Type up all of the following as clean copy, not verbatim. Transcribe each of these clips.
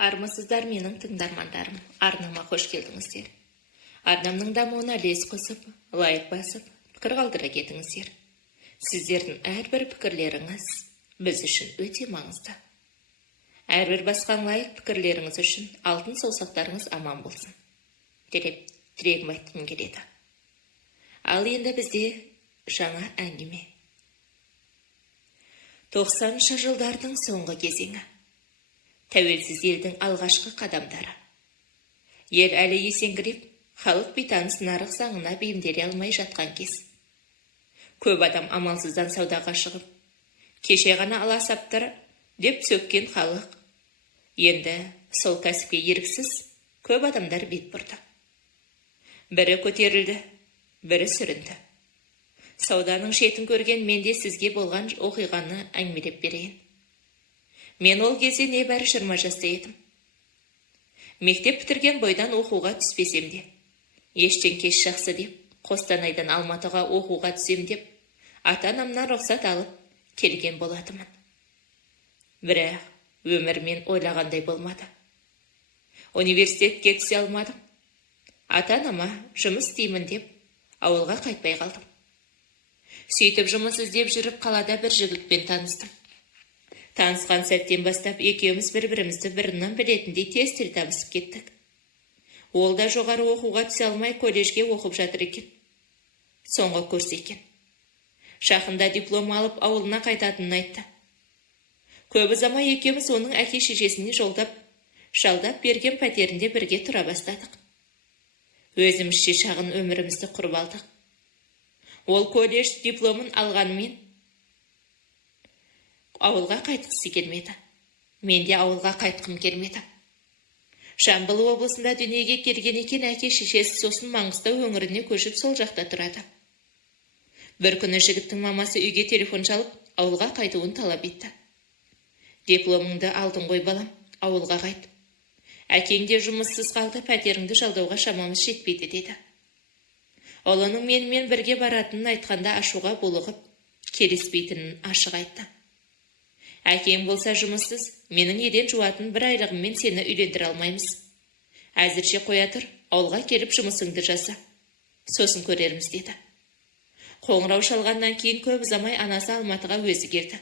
Армысыздар менің тыңдармандарым, арнама қош келдіңіздер. Арнамның дамуына үлес қосып, лайк басып, пікір қалдыра кетіңіздер. Сіздердің әрбір пікірлеріңіз біз үшін өте маңызды. Әрбір басқан лайк пікірлеріңіз үшін алтын саусақтарыңыз аман болсын. Тілегім айтқым келеді. Ал енді бізде жаңа әңгіме. 90-шы жылдардың соңғы кезеңі. Тәуелсіз елдің алғашқы қадамдары. Ел әлі есеңгіреп, халық бейтаныс нарық заңына бейімделе алмай жатқан кез. Көп адам амалсыздан саудаға шығып, кеше ғана аласаптар деп сөккен халық. Енді сол кәсіпке еріксіз көп адамдар бет бұрды. Бірі көтерілді, бірі сүрінді. Сауданың шетін көрген менде сізге болған оқиғаны әңгімелеп берейін. Мен ол кезде небәрі 20 жаста едім. Мектеп бітірген бойдан оқуға түспесем де, ештен кеш жақсы деп, Қостанайдан Алматыға оқуға түсем деп, ата-анамнан рұқсат алып келген болатымын. Бірақ өмір мен ойлағандай болмады. Университетке түсе алмадым. Ата-анама жұмыс істеймін деп, ауылға қайтпай қалдым. Сөйтіп жұмыс іздеп жүріп қалада бір жігітпен таныстым. Танысқан сәттен бастап екеуміз бір-бірімізді бұрыннан білетіндей тез тіл табысып кеттік. Ол да жоғары оқуға түсе алмай колледжге оқып жатыр екен. Соңғы курс екен. Жақында диплом алып ауылына қайтатынын айтты. Көп ұзамай екеуміз оның әке-шешесіне жалдап берген пәтерінде бірге тұра бастадық. Өзімізше шағын өмірімізді құрып алдық. Ол колледж дипломын алғанымен ауылға қайтқысы келмеді. Мен де ауылға қайтқым келмеді. Жамбыл облысында дүниеге келген екен әке-шешесі, сосын Маңғыстау өңіріне көшіп сол жақта тұрады. Бір күні жігіттің мамасы үйге телефон шалып, ауылға қайтуын талап етті. Дипломыңды алдың ғой балам, ауылға қайт. Әкең де жұмыссыз қалды, пәтеріңді жалдауға шамамыз жетпейді деді. Олының менімен бірге баратынын айтқанда ашуға булығып, келіспейтінін ашық айтты. Әкең болса жұмыссыз, менің еден жуатын бір айлығыммен сені үйлендіре алмаймыз. Әзірше қоя тұр, ауылға келіп жұмысыңды жаса. Сосын көрерміз деді. Қоңырау шалғаннан кейін көп ұзамай анасы Алматыға өзі келді.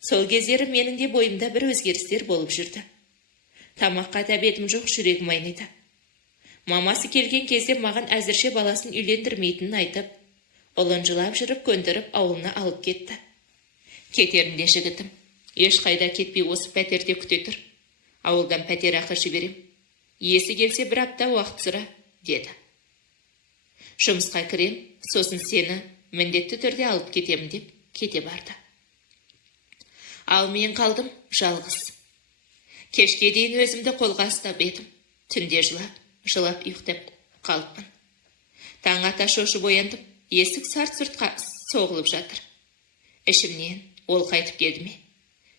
Сол кездері менің де бойымда бір өзгерістер болып жүрді. Тамаққа тәбетім жоқ, жүрегім айниды. Мамасы келген кезде маған әзірше баласын үйлендірмейтінін айтып, ұлын жылап жүріп көндіріп ауылына алып кетті. Кетерінде жігітім, ешқайда кетпей осы пәтерде күте тұр. Ауылдан пәтер ақы жіберем. Есі келсе бір апта уақыт сұра, деді. Жұмысқа кірем, сосын сені міндетті түрде алып кетемін деп кете барды. Ал мен қалдым жалғыз. Кешке дейін өзімді қолға ұстап едім. Түнде жылап ұйықтап қалыппын. Таң ата шошып ояндым, есік сарт-сұртқа соғылып жатыр. Ішімнен ол қайтып келді ме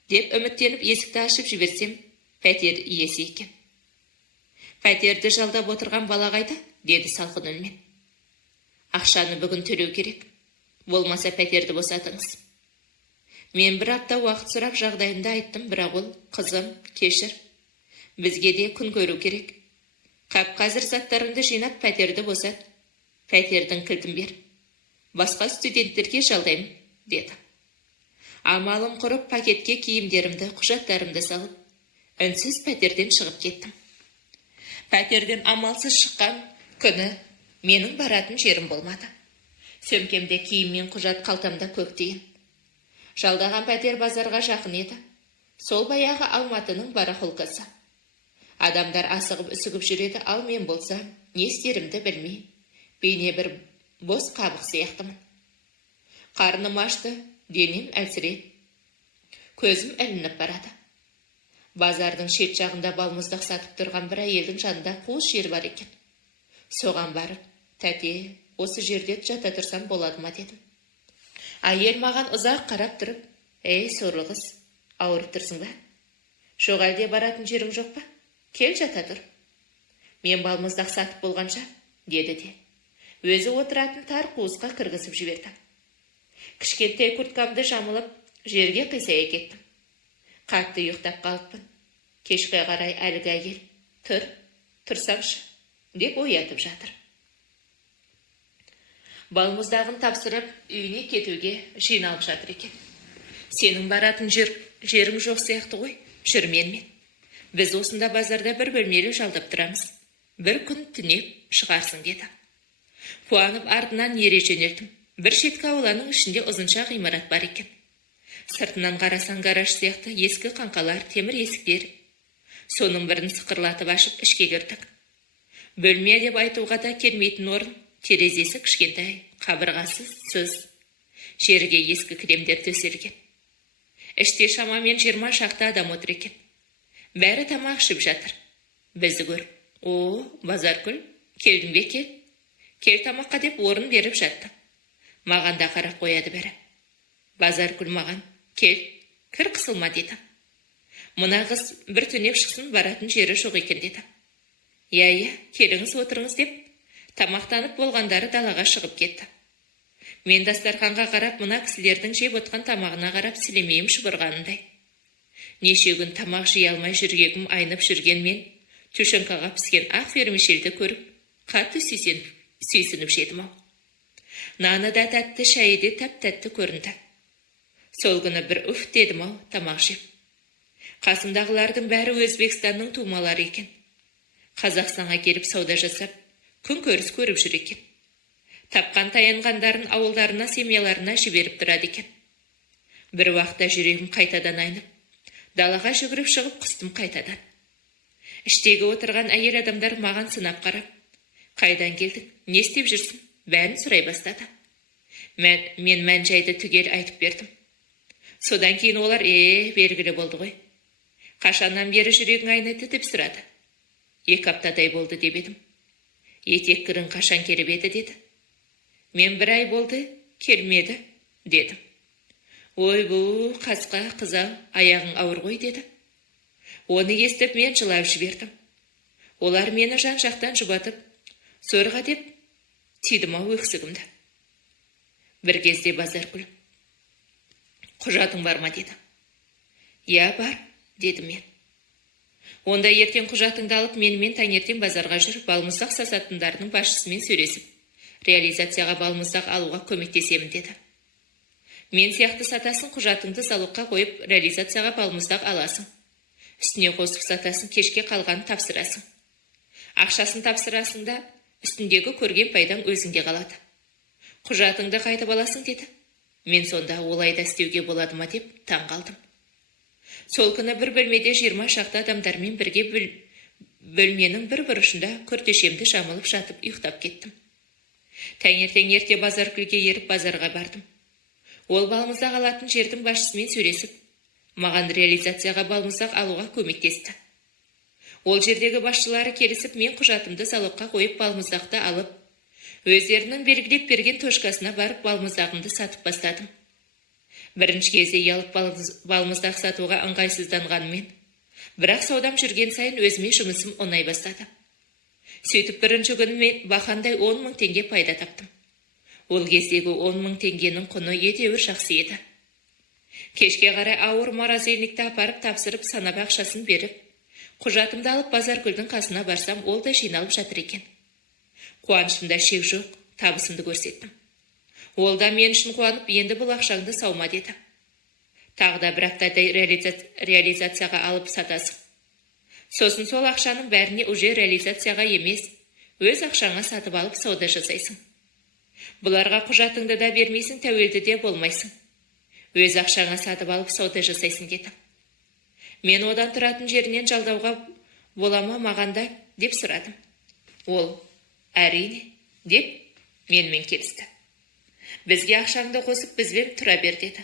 деп үміттеніп есікті ашып жіберсем, пәтер иесі екен. Пәтерді жалдап отырған бала қайда? Деді салқын үнмен. Ақшаны бүгін төлеу керек. Болмаса пәтерді босатыңыз. Мен бір апта уақыт сұрап жағдайымды айттым, бірақ ол, қызым, кешір. Бізге де күн көру керек. Қазір заттарыңды жинап пәтерді босат. Пәтердің кілтін бер. Басқа студенттерге жалдаймын, деді. Амалым құрып пакетке киімдерімді, құжаттарымды салып, үнсіз пәтерден шығып кеттім. Пәтерден амалсыз шыққан күні менің баратын жерім болмады. Сөмкемде киім мен құжат, қалтамда көктейін. Жалдаған пәтер базарға жақын еді. Сол баяғы Алматының барахолкасы. Адамдар асығып үсігіп жүреді, ал мен болсам, не істерімді білмей, бейне бір бос қабық сияқтымын. Қарным ашты, денем әлсіреп, көзім ілініп барады. Базардың шет жағында балмұздақ сатып тұрған бір әйелдің жанында қуыс жер бар екен. Соған барып, тәте, осы жерде жата тұрсам болады ма дедім. Әйел маған ұзақ қарап тұрып, «Ей, сорлы қыз, ауырып тұрсың ба? Жоқ әлде баратын жерің жоқ па? Кел жата тұр». Мен балмұздақ сатып болғанша, деді де. Өзі отыратын тар қуысқа кіргізіп жіберді. Кішкентай курткамды жамылып, жерге қисая кеттім. Қатты ұйықтап қалыппын. Кешке қарай әлгі әйел, тұрсаңшы, деп оятып жатыр. Балмұздағын тапсырып, үйіне кетуге жиналып жатыр екен. Сенің баратын жерің жоқ сияқты ғой, жүр менімен. Біз осында базарда бір бөлмелі жалдап тұрамыз. Бір күн түнеп шығарсың деді. Қуанып артынан ере жөнелдім. Бір шеткі ауланың ішінде ұзынша ғимарат бар екен. Сыртынан қарасаң гараж сияқты ескі қаңқалар, темір есіктер. Соның бірін сықырлатып ашып ішке кірдік. Бөлме деп айтуға да келмейтін орын, терезесі кішкентай, қабырғасы сыз. Жерге ескі кремдер төселген. Іште шамамен 20 шақты адам отыр екен. Бәрі тамақ ішіп жатыр. Бізді көріп, «О, Базаркүл, келдің бе, кел. Кел тамаққа» деп орын беріп жатты. Маған да қарап қояды бәрі. Базаркүл маған, «Кел, кір қысылма» деді. Мына қыз бір түнеп шықсын, баратын жері жоқ екен деді. «Иә, келіңіз отырыңыз» деп тамақтанып болғандары далаға шығып кетті. Мен дастарханға қарап, мына кісілердің жеп отқан тамағына қарап сілемейім шұбырғанындай. Неше күн тамақ жей алмай жүргегім айнып жүрген мен, тушенкаға піскен ақ вермишельді көріп, қатты сүйсініп жедім-ау. Наны да тәтті, шайы де тәп-тәтті көрінді. Сол күні бір үф дедім-ау тамақ жеп. Қасымдағылардың бәрі Өзбекстанның тумалары екен. Қазақстанға келіп сауда жасап, күн көріс көріп жүр екен. Тапқан таянғандарын ауылдарына, семьяларына жіберіп тұрады екен. Бір уақытта жүрегім қайтадан айнып, далаға жүгіріп шығып құстым қайтадан. Іштегі отырған әйел адамдар маған сынап қарап, «Қайдан келдің, не істеп жүрсің?» бәрін сұрай бастады. Мен мән-жайды түгел айтып бердім. Содан кейін олар, белгілі болды ғой. Қашаннан бері жүрегің айныды деп сұрады. 2 аптадай болды деп едім. Етек кірін қашан келіп еді деді. Мен 1 ай болды, келмеді дедім. Ой, бұл қасқа қызау, аяғың ауыр ғой деді. Оны естіп мен жылап жібердім. Олар мені жан-жақтан жұбатып, сорға деп тидім-ау өксігімді. Бір кезде Базаркүл, «Құжатың бар ма?» деді. «Я, бар» дедім мен. «Онда ертең құжатыңды алып, менімен таңертең базарға жүріп, балмұздақ сататындарының басшысымен сөйлесіп, реализацияға балмұздақ алуға көмектесемін» деді. «Мен сияқты сатасың, құжатыңды залогқа қойып, реализацияға балмұздақ аласың. Үстіне қосып сатасың, кешке қалғанын тапсырасың. Ақшасын тапсырасың да, үстіндегі көрген пайдаң өзіңде қалады. Құжатыңды қайтып аласың» деді. Мен сонда олайда істеуге болады ма деп таң қалдым. Сол күні бір бөлмеде 20 шақты адамдармен бірге бөлменің бір бұрышында күртешемді жамылып жатып ұйықтап кеттім. Таңертең ерте Базаркүлге еріп базарға бардым. Ол балмұздақ алатын жердің басшысымен сөйлесіп, маған реализацияға балмұздақ алуға көмектесті. Ол жердегі басшылары келісіп, мен құжатымды залогқа қойып балмұздақты алып, өздерінің белгілеп берген точкасына барып балмұздағымды сатып бастадым. Бірінші кезде ялып балмұздақ сатуға ыңғайсызданғанмен, бірақ саудам жүрген сайын өзіме жұмысым оңай бастады. Сөйтіп бірінші күні мен бақандай 10 000 теңге пайда таптым. Ол кездегі 10 000 теңгенің құны едәуір жақсы еді. Кешке қарай ауыр морозильникті апарып тапсырып, санап ақшасын беріп, құжатымды алып Базаркүлдің қасына барсам, ол да жиналып жатыр екен. Қуанышымда шек жоқ, табысымды көрсеттім. Ол да мен үшін қуанып, «Енді бұл ақшаңды саума» деді. «Тағы да бір аптадай реализацияға алып сатасың. Сосын сол ақшаның бәріне уже реализацияға емес, өз ақшаңа сатып алып сауда жасайсың. Бұларға құжатыңды да бермейсің, тәуелді де болмайсың. Өз ақшаңа сатып алып сауда жасайсың» деді. Мен одан тұратын жерінен жалдауға болама мағанда деп сұрадым. Ол, «Әрине» деп менімен келісті. «Бізге ақшаңды қосып, бізбен тұра бер» деді.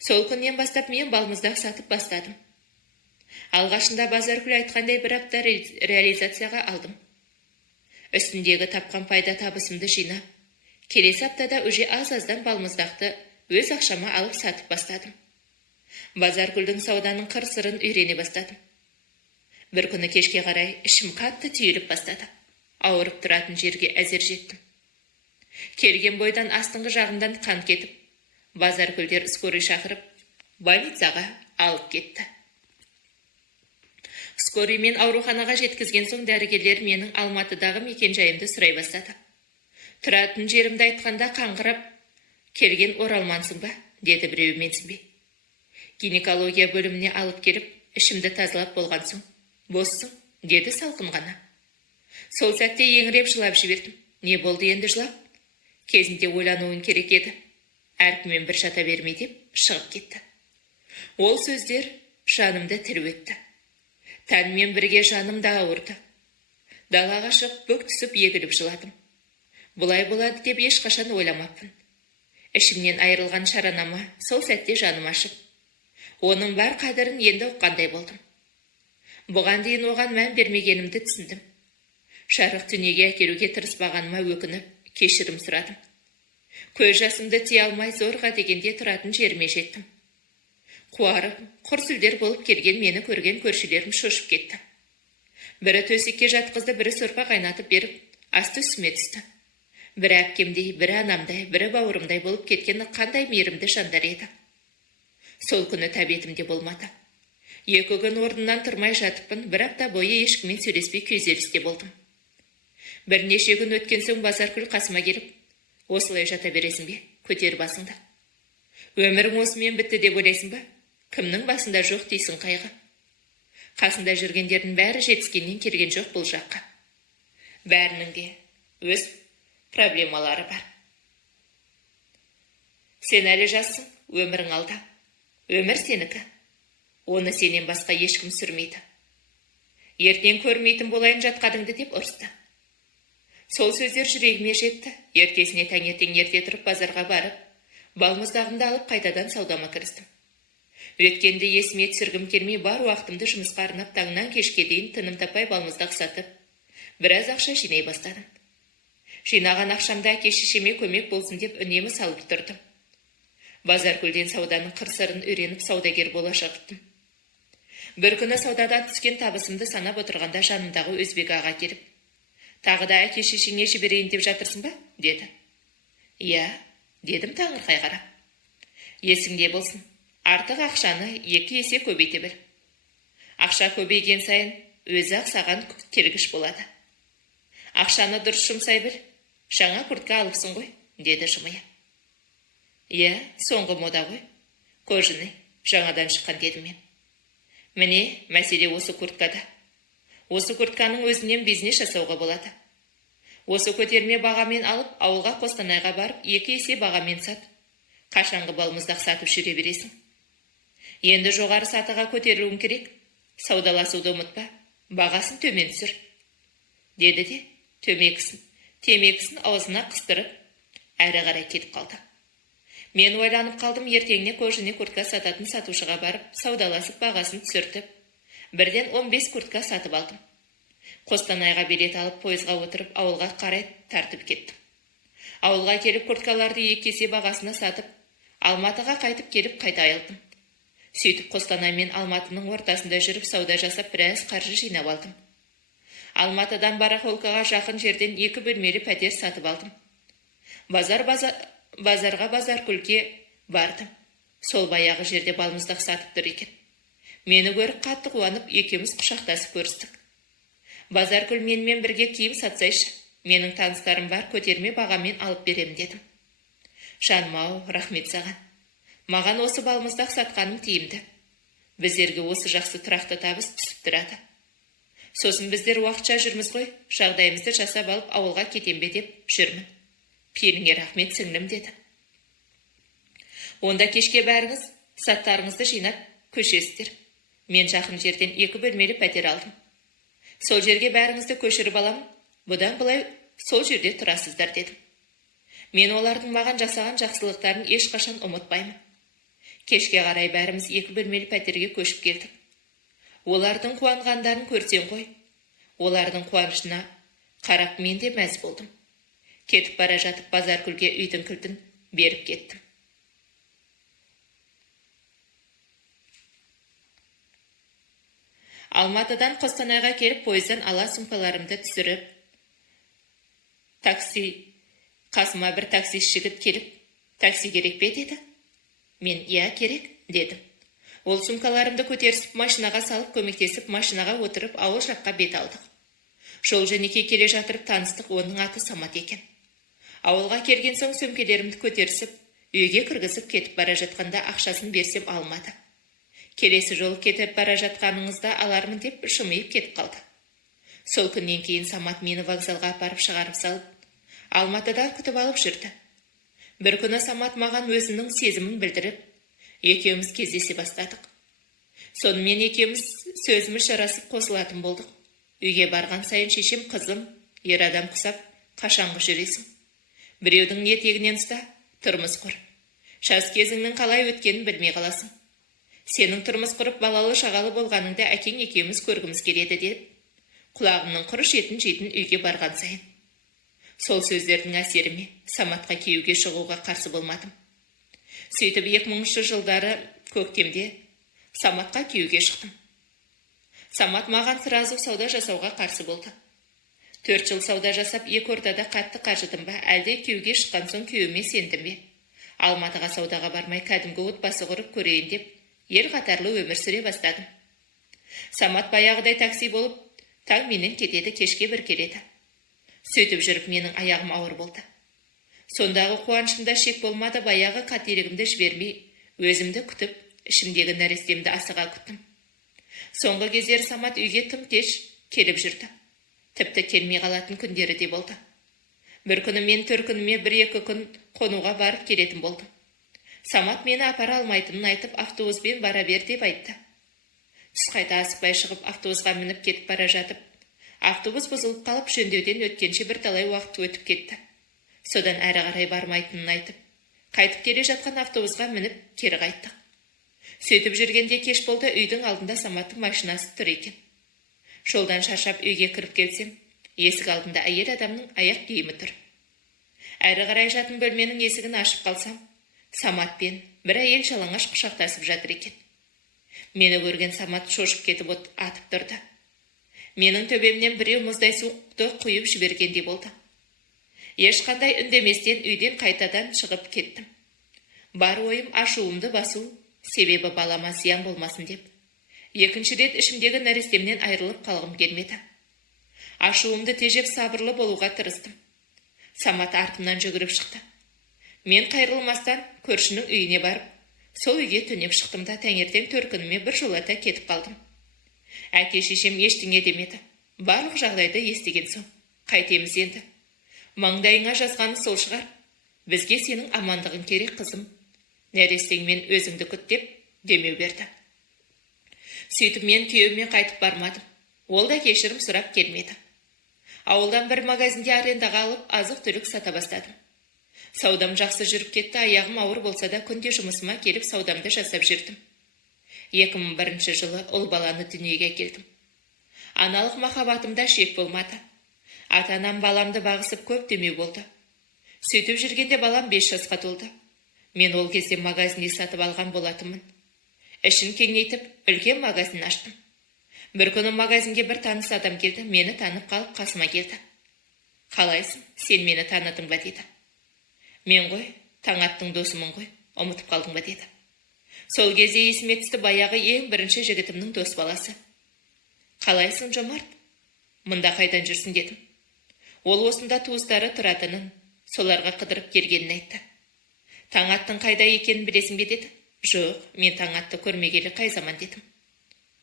Сол күннен бастап мен балмұздақ сатып бастадым. Алғашында Базаркүл айтқандай бір апта реализацияға алдым. Үстіндегі тапқан пайда табысымды жинап, келесі аптада уже аз-аздан балмұздақты өз ақшама алып сатып бастадым. Базаркүлдің сауданың қыр-сырын үйрене бастадым. Бір күні кешке қарай ішім қатты түйіліп бастады. Ауырып тұратын жерге әзер жеттім. Келген бойдан астыңғы жағымдан қан кетіп, Базаркүлдер скорый шақырып, больницаға алып кетті. Скорыймен ауруханаға жеткізген соң дәрігерлер менің Алматыдағы мекенжайымды сұрай бастады. Тұратын жерімді айтқанда қаңғырап, келген оралмансың ба, деді біреу менсінбей. Гинекология бөліміне алып келіп, ішімді тазалап болған соң, боссың, деді салқын ғана. Сол сәтте еңіреп жылап жібердім. Не болды енді жылап? Кезінде ойлануын керек еді. Әркіммен бір жата бермей деп шығып кетті. Ол сөздер жанымды тіліп өтті. Тәнмен бірге жаным да ауырды. Далаға шығып бүк түсіп егіліп жыладым. Бұлай болады деп ешқашан ойламаппын. Ішімнен айырылған шаранама сол сәтте жаным ашып, оның бар қадірін енді ұққандай болдым. Бұған дейін оған мән бермегенімді түсіндім. Жарық дүниеге әкелуге тырыспағаныма өкініп, кешірім сұрадым. Көз жасымды тие алмай зорға дегенде тұратын жеріме жеттім. Қуарып, құрсүлдер болып келген мені көрген көршілерім шошып кетті. Бірі төсекке жатқызды, бірі сорпа қайнатып беріп, асты үстіме түсті. Бірі әпкемдей, бірі анамдай, бірі бауырымдай болып кеткені қандай мейірімді жандар еді. Сол күні тәбетімде болмады. 2 күн орнынан тұрмай жатыппын, бір апта бойы ешкіммен сөйлеспей күйзелісте болдым. Бірнеше күн өткен соң Базаркүл қасыма келіп, осылай жата бересің бе, көтер басыңды. Өмірің осымен бітті деп ойлайсың ба? Кімнің басында жоқ дейсің қайғы? Қасында жүргендердің бәрі жетіскеннен келген жоқ бұл жаққа. Бәрінің де өз проблемалары бар. Сен әлі жассың, өмірің алда. Өмір сенікі. Оны сенен басқа ешкім сүрмейді. Ертең көрмейтін болайын жатқадыңды деп ұрысты. Сол сөздер жүрегіме жетті. Ертесіне таңертең ерте тұрып базарға барып, балмұздағымды алып қайтадан саудама кірістім. Өткенде есіме түсіргім келмей бар уақытымды жұмысқа арнап таңнан кешке дейін тыным таппай балмұздақ сатып, біраз ақша жинай бастадым. Жинаған ақшамды әке-шешеме көмек болсын деп үнемі салып тұрдым. Базаркөлден сауданың қыр-сырын үйреніп саудагер бола шығыптым. Бір күні саудадан түскен табысымды санап отырғанда жанымдағы өзбек аға келіп, тағы да әке-шешеңе жіберейін деп жатырсың ба? Деді. Иә, дедім таңырқай қарап. Есіңде болсын, артық ақшаны 2 есе көбейте біл. Ақша көбейген сайын өзі-ақ саған келгіш болады. Ақшаны дұрыс жұмсай біл, жаңа куртка алыпсың ғой, деді жымия. Иә, соңғы мода ғой. Кожаный, жаңадан шыққан дедім мен. Міне, мәселе осы курткада. Осы куртканың өзінен бизнес жасауға болады. Осы көтерме бағамен алып, ауылға Қостанайға барып, 2 есе бағамен сат. Қашанғы балмұздақ сатып жүре бересің. Енді жоғары сатыға көтерілуің керек. Саудаласуды ұмытпа, бағасын төмен түсір. Деді де, темекісін аузына қыстырып, әрі қарай кетіп қалды. Мен ойланып қалдым, ертеңіне кожаный куртка сататын сатушыға барып, саудаласып бағасын түсіртіп, бірден 15 куртка сатып алдым. Қостанайға билет алып, пойызға отырып, ауылға қарай тартып кеттім. Ауылға келіп, курткаларды 2 есе бағасына сатып, Алматыға қайтып келіп, қайта айылдым. Сөйтіп, Қостанай мен Алматының ортасында жүріп, сауда жасап, біраз қаржы жинап алдым. Алматыдан Барахолкаға жақын жерден 2 бөлмелі пәтер сатып алдым. Базарға Базаркүлге бардым. Сол баяғы жерде балмұздақ сатып тұр екен. Мені көріп қатты қуанып, екеуміз құшақтасып көрістік. Базаркүл менімен бірге киім сатсайшы, менің таныстарым бар, көтерме бағамен алып берем дедім. Жаным-ау, рахмет саған. Маған осы балмұздақ сатқаным тиімді. Біздерге осы жақсы тұрақты табыс түсіп тұрады. Сосын біздер уақытша жүрміз ғой, жағдайымызды жасап алып ауылға кетем бе деп жүрмін. Пейіліңе рахмет сіңлім деді. Онда кешке бәріңіз саттарыңызды жинап көшесіздер. Мен жақын жерден 2 бөлмелі пәтер алдым. Сол жерге бәріңізді көшіріп аламын, бұдан былай сол жерде тұрасыздар дедім. Мен олардың маған жасаған жақсылықтарын ешқашан ұмытпаймын. Кешке қарай бәріміз 2 бөлмелі пәтерге көшіп келдік. Олардың қуанғандарын көрсең ғой. Олардың қуанышына қарап мен де мәз болдым. Кетіп бара жатып Базаркүлге үйдің кілтін беріп кеттім. Алматыдан Қостанайға келіп, пойыздан ала сумкаларымды түсіріп, қасыма бір таксист жігіт келіп, такси керек бе деді. Мен, иә керек, дедім. Ол сумкаларымды көтерісіп машинаға салып, көмектесіп машинаға отырып, ауыл жаққа бет алдық. Жол жөнекей келе жатырып таныстық, оның аты Самат екен. Ауылға келген соң сөмкелерімді көтерісіп, үйге кіргізіп кетіп бара жатқанда ақшасын берсем алмады. Келесі жол кетіп бара жатқаныңызда алармын деп шымиып кетіп қалды. Сол күннен кейін Самат мені вокзалға апарып шығарып салып, Алматыда күтіп алып жүрді. Бір күні Самат маған өзінің сезімін білдіріп, екеуміз кездесе бастадық. Сонымен екеуміз сөзіміз жарасып қосылатын болдық. Үйге барған сайын шешем, қызым, ер адам құсап, қашанғы жүресің? Біреудің етегінен ұста, тұрмыс құр. Жас кезіңнің қалай өткенін білмей қаласың. Сенің тұрмыс құрып балалы шағалы болғаныңда әкең екеуміз көргіміз келеді деп, құлағымның құрыш етін жейтін үйге барған сайын. Сол сөздердің әсеріме Саматқа күйеуге шығуға қарсы болмадым. Сөйтіп 2000 жылдары көктемде Саматқа күйеуге шықтым. Самат маған сразу сауда жасауға қарсы болды. 4 жыл сауда жасап, екі ортада қатты қажыдым ба, әлде күйеуге шыққан соң күйеуіме сендім бе? Алматыға саудаға бармай кәдімгі отбасы құрып көрейін деп, ел қатарлы өмір сүре бастадым. Самат баяғыдай такси болып, таң менен кетеді, кешке бір келеді. Сөйтіп жүріп менің аяғым ауыр болды. Сондағы қуанышымда шек болмады, баяғы қателігімді жібермей, өзімді күтіп, ішімдегі нәрестемді асыға күттім. Соңғы кездері Самат үйге тым кеш келіп жүрді. Тіпті келмей қалатын күндері де болды. Бір күні мен төркініме 1-2 күн қонуға барып келетін болдым. Самат мені апара алмайтынын айтып, автобуспен бара бер деп айтты. Түс қайта асықпай шығып, автобусқа мініп кетіп бара жатып, автобус бұзылып қалып, жөндеуден өткенше бірталай уақыт өтіп кетті. Содан әрі қарай бармайтынын айтып, қайтып келе жатқан автобусқа мініп кері қайттық. Сөйтіп жүргенде кеш болды, үйдің алдында Саматтың машинасы тұр екен. Жолдан шаршап үйге кіріп келсем, есік алдында әйел адамның аяқ киімі тұр. Әрі қарай жатын бөлменің есігін ашып қалсам, Саматпен бір әйел жалаңаш құшақтасып жатыр екен. Мені көрген Самат шошып кетіп атып тұрды. Менің төбемнен біреу мұздай суықты құйып жібергендей болды. Ешқандай үндеместен үйден қайтадан шығып кеттім. Бар ойым ашуымды басу, себебі балама зиян болмасын деп. Екінші рет ішімдегі нәрестемнен айырылып қалғым келмеді. Ашуымды тежеп сабырлы болуға тырыстым. Самат артымнан жүгіріп шықты. Мен қайрылмастан көршінің үйіне барып, сол үйге түнеп шықтым да таңертең төркініме бір жолата кетіп қалдым. Әке шешем ештеңе демеді. Барлық жағдайды естіген соң, қайтеміз енді. Маңдайыңа жазғаны сол шығар. Бізге сенің амандығың керек, қызым. Нәрестеңмен өзіңді күт деп демеу берді. Сөйтіп мен күйеуіме қайтып бармадым. Ол да кешірім сұрап келмеді. Ауылдан бір магазинде арендаға алып, азық-түлік сата бастадым. Саудам жақсы жүріп кетті, аяғым ауыр болса да күнде жұмысыма келіп саудамды жасап жүрдім. 2001 жылы ұл баланы дүниеге келдім. Аналық махаббатымда шек болмады. Ата-анам баламды бағысып көп демеу болды. Сөйтіп жүргенде балам 5 жасқа толды. Мен ол кезде магазинде сатып алған болатынмын. Ішін кеңейтіп, үлкен магазин аштым. Бір күні магазинге бір таныс адам келді, мені танып қалып қасыма келді. Қалайсың, сен мені таныдың ба деді. Мен ғой, Таңаттың досымын ғой, ұмытып қалдың ба деді. Сол кезде есіме түсті баяғы ең бірінші жігітімнің дос баласы. Қалайсың, Жомарт? Мұнда қайдан жүрсің дедім. Ол осында туыстары тұратынын, соларға қыдырып келгенін айтты. Таңаттың қайда екенін білесің бе деді. Жоқ, мен Таңатты көрмегелі қай заман дедім.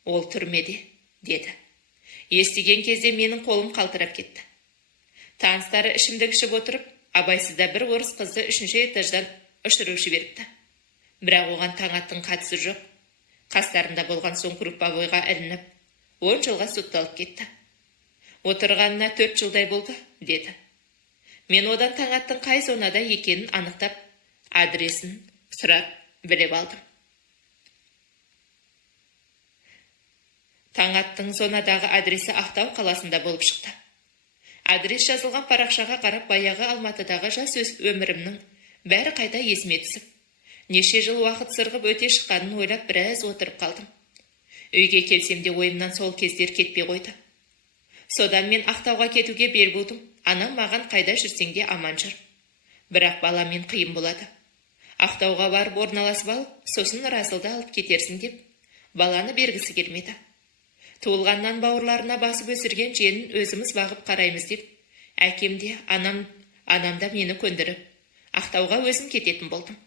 Ол түрмеде, деді. Естіген кезде менің қолым қалтырап кетті. Таныстары ішімдік ішіп отырып, абайсызда бір орыс қызды 3-ші этаждан ұшырып жіберіпті. Бірақ оған Таңаттың қатысы жоқ. Қастарында болған соң групповойға ілініп, 10 жылға сотталып кетті. Отырғанына 4 жылдай болды, деді. Мен одан Таңаттың қай зонада екенін анықтап, адресін сұрап біліп алдым. Таңаттың зонадағы адресі Ақтау қаласында болып шықты. Адрес жазылған парақшаға қарап, баяғы Алматыдағы жас өмірімнің бәрі қайта есіме түсіп, неше жыл уақыт сырғып өте шыққанын ойлап біраз отырып қалдым. Үйге келсем де ойымнан сол кездер кетпей қойды. Содан мен Ақтауға кетуге бел будым. Анам маған қайда жүрсең де аман жүр. Бірақ баламен қиын болады. Ақтауға барып орналасып алып, сосын Расылды алып кетерсің деп баланы бергісі келмеді. Туылғаннан бауырларына басып өсірген жиенін өзіміз бағып қараймыз деп, әкем де, анам да мені көндіріп, Ақтауға өзім кететін болдым.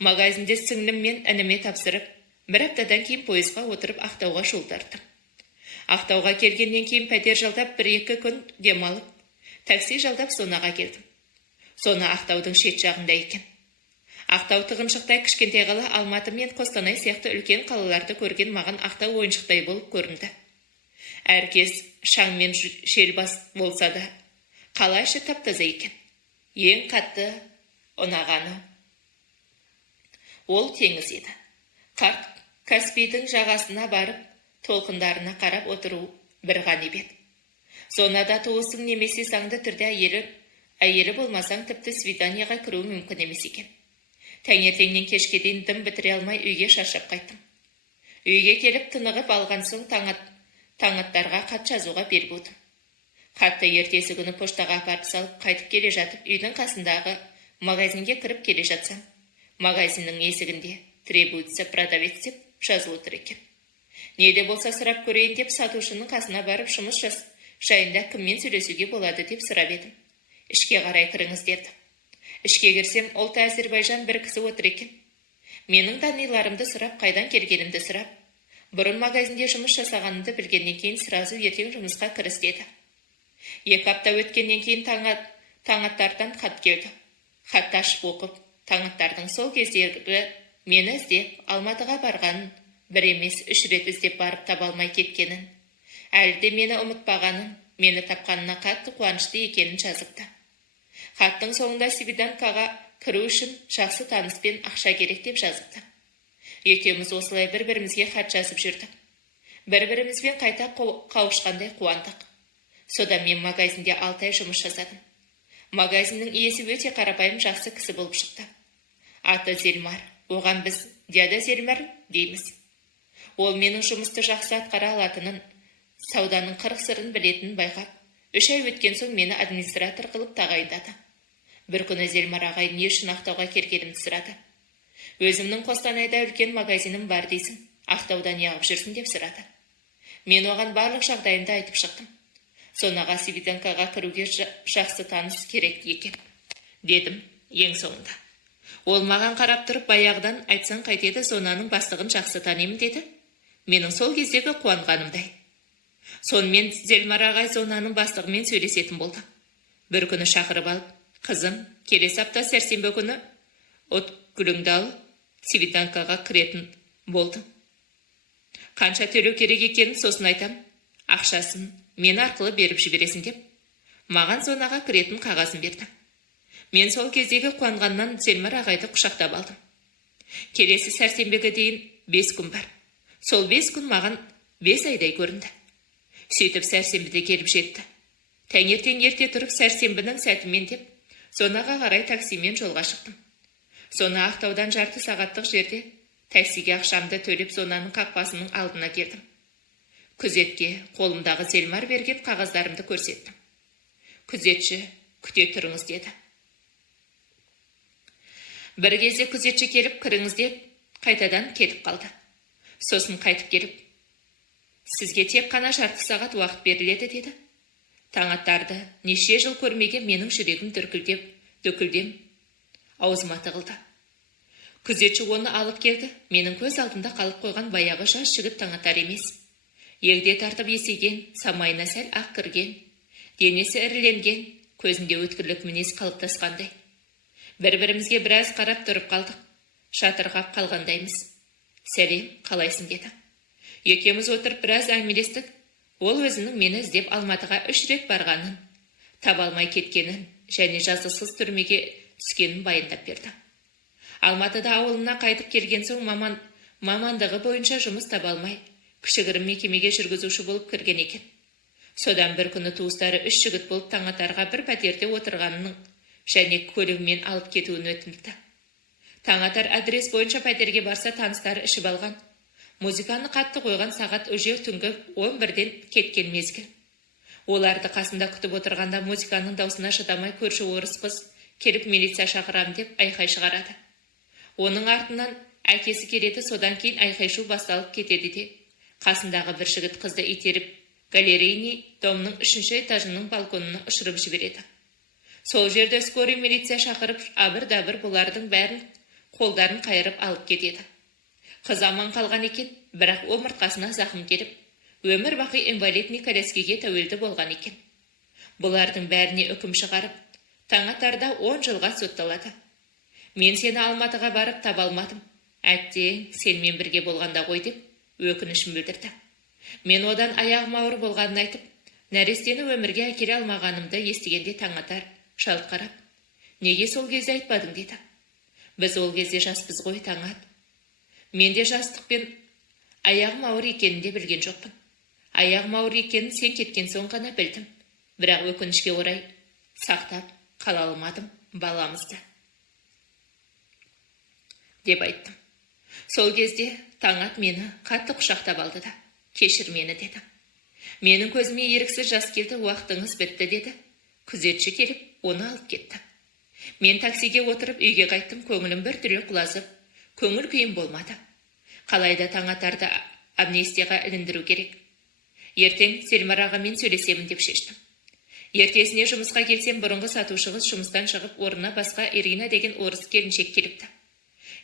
Магазинде сіңлім мен ініме тапсырып, бір аптадан кейін пойызға отырып Ақтауға жол тарттым. Ақтауға келгеннен кейін пәтер жалдап 1-2 күн демалып, такси жалдап Сонаға келдім. Сона Ақтаудың шет жағында екен. Ақтау тығыншықтай кішкентай қала, Алматы мен Қостанай сияқты үлкен қалаларды көрген маған Ақтау ойыншықтай болып көрінді. Әркез шаң мен жел болса да, қала іші тап-таза екен. Ең қатты ұнағаны ол теңіз еді. Қарт Каспийдің жағасына барып, толқындарына қарап отыру бір ғанибет. Сонада туысың немесе заңды түрде әйелі болмасаң тіпті свиданияға кіру мүмкін емес екен. Таңертеңнен кешке дейін дым бітіре алмай үйге шаршап қайттым. Үйге келіп тынығып алған соң таңаттарға хат жазуға бел будым. Хатты ертесі күні поштаға апарып салып, қайтып келе жатып, үйдің қасындағы магазинге кіріп келе жатсам, магазиннің есігінде требуется продавец деп жазылып тұр екен. Неде болса сұрап көрейін деп, сатушының қасына барып, жұмыс жайында кіммен сөйлесуге болады деп сұрап едім. Ішке қарай кіріңіз деді. Ішке кірсем, олта Әзербайжан бір кісі отыр екен. Менің даниларымды сұрап, қайдан келгенімді сұрап, бұрын магазинде жұмыс жасағанымды білгеннен кейін сразу ертең жұмысқа кіріс деді. 2 апта өткеннен кейін таңаттардан хат келді. Хатты ашып оқып, таңаттардың сол кездегі мені іздеп, Алматыға барғанын, бір емес 3 рет іздеп барып таба алмай кеткенін, әлі де мені ұмытпағанын, мені тапқанына қатты қуанышты екенін жазыпты. Хаттың соңында Свиданкаға кіру үшін жақсы таныспен ақша керек деп жазыпты. Екеуміз осылай бір-бірімізге хат жазып жүрдік. Бір-бірімізбен қайта қауышқандай қуандық. Содан мен магазинде 6 ай жұмыс жасадым. Магазиннің иесі өте қарапайым жақсы кісі болып шықты. Аты Зельмар. Оған біз дяда Зельмар дейміз. Ол менің жұмысты жақсы атқара алатынын, сауданың қыр-сырын білетінін байқап, 3 ай өткен соң мені администратор қылып тағайындады. Бір күні Зельмар ағай не үшін Ақтауға келгенімді сұрады. Өзімнің Қостанайда үлкен магазинім бар дейсің, Ақтаудан неғып жүрсің деп сұрады. Мен оған барлық жағдайымды айтып шықтым. Сонаға Свиданкаға кіруге жақсы таныс керек екен, дедім ең соңында. Ол маған қарап тұрып, баяғыдан айтсаң қайтеді, Сонаның бастығын жақсы танимын деді. Менің сол кездегі қуанғанымдай. Сонымен Зельмар ағай Сонаның бастығымен сөйлесетін болды. Бір күні шақырып алып, қызым, келесі апта сәрсенбі күні күліңді алып, Свиданкаға кіретін болды. Қанша төлеу керек екенін сосын айтам, ақшасын мен арқылы беріп жібересің деп, маған Сонаға кіретін қағазын берді. Мен сол кездегі қуанғаннан Зельмар ағайды құшақтап алдым. Келесі сәрсенбіге дейін 5 күн бар. Сол 5 күн маған 5 айдай көрінді. Сөйтіп сәрсенбіде келіп жетті. Таңертең ерте тұрып сәрсенбінің сәтімен деп, Сонаға қарай таксимен жолға шықтым. Сона Ақтаудан жарты сағаттық жерде таксиге ақшамды төлеп Сонаның қақпасының алдына келдім. Күзетке қолымдағы Зельмар берген қағаздарымды көрсеттім. Күзетші, күте тұрыңыз деді. Бір кезде күзетші келіп, кіріңіз деп, қайтадан кетіп қалды. Сосын қайтып келіп, сізге тек қана жарты сағат уақыт беріледі деді. Таңаттарды неше жыл көрмеген менің жүрегім дүркілдем аузыма тығылды. Күзетші оны алып келді. Менің көз алдында қалып қойған баяғы жас жігіт Таңатар емес. Егде тартып есейген, самайына сәл ақ кірген, денесі іріленген, көзінде өткірлік мінез қалыптасқандай. Бір-бірімізге біраз қарап тұрып қалдық. Шатырғап қалғандаймыз. Сәлем, қалайсың деді. Екеуміз отырып біраз әңгімелестік. Ол өзінің мені іздеп Алматыға 3 рет барғанын, таба алмай кеткенін және жазықсыз түрмеге түскенін баяндап берді. Алматыда ауылына қайтып келген соң мамандығы бойынша жұмыс таба алмай, кішігірім мекемеге жүргізуші болып кірген екен. Содан бір күні туыстары 3 жігіт болып Таңатарға бір пәтерде отырғанының және көлігімен алып кетуін өтінді. Таңатар адрес бойынша пәтерге барса, таныстары ішіп алған. Музыканы қатты қойған, сағат уже түнгі 11-ден кеткен мезгіл. Оларды қасында күтіп отырғанда музыканың даусына шыдамай көрші орыс қыз келіп милиция шақырам деп айқай шығарады. Оның артынан Әкесі келеді, содан кейін айқайшу басталып кетеді де, қасындағы бір жігіт қызды итеріп, галерейный домның 3-ші этажының балконына ұшырып жібереді. Сол жерде скорый милиция шақырып, абыр-дабыр бұлардың бәрін қолдарын қайырып алып кетеді. Қыз аман қалған екен, бірақ омыртқасына зақым келіп, өмір бақи инвалидный коляскеге тәуелді болған екен. Бұлардың бәріне үкім шығарып, Таңатарда 10 жылға сотталады. Мен сені Алматыға барып таба алмадым. Әттең, сенімен бірге болғанда ғой деп, өкінішін білдірді. Мен одан аяғым ауыр болғанын айтып, нәрестені өмірге әкеле алмағанымды естігенде Таңатар шалт қарап, неге сол кезде айтпадың деді. Біз ол кезде жаспыз ғой, Таңат. Мен де жастықпен аяғым ауыр екенін де білген жоқпын. Аяғым ауыр екенін сен кеткен соң ғана білдім. Бірақ өкінішке орай сақтап қала алмадым баламызды, деп айттым. Сол кезде Таңат мені қатты құшақтап алды да, кешір мені деді. Менің көзіме еріксіз жас келді, уақытыңыз бітті деді. Күзетші келіп, оны алып кетті. Мен таксиге отырып үйге қайттым, көңілім бір түрлі құлазып, көңіл күйім болмады. Қалайда Таңатарды амнистияға іліндіру керек. Ертең Селмар ағамен сөйлесемін деп шештім. Ертесіне жұмысқа келсем, бұрынғы сатушығыз жұмыстан шығып, орнына басқа Ирина деген орыс келіншек келіпті.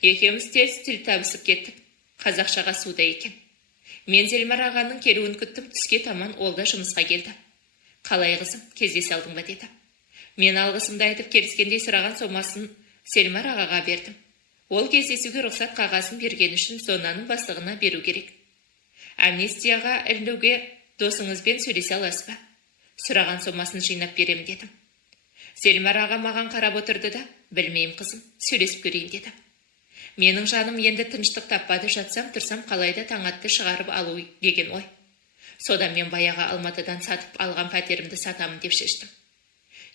Екеуміз тез тіл табысып кеттік. Қазақшаға суда екен. Мен Селмар ағаның келуін күттім, түске таман ол да жұмысқа келді. Қалай қызым, кездесе алдың ба деді. Мен алғысымды айтып келіскендей сұраған сомасын Селмар ағаға бердім. Ол кездесуге рұқсат қағазын берген үшін зонаның бастығына беру керек. Амнистияға ілінуге досыңызбен сөйлесе аласыз ба? Сұраған сомасын жинап берем дедім. Селмар аға маған қарап отырды да, білмеймін қызым, сөйлесіп көрейін деді. Менің жаным енді тыныштық таппады, жатсам тұрсам қалайда Таңатты шығарып алу деген ой. Содан мен баяғы Алматыдан сатып алған пәтерімді сатамын деп шештім.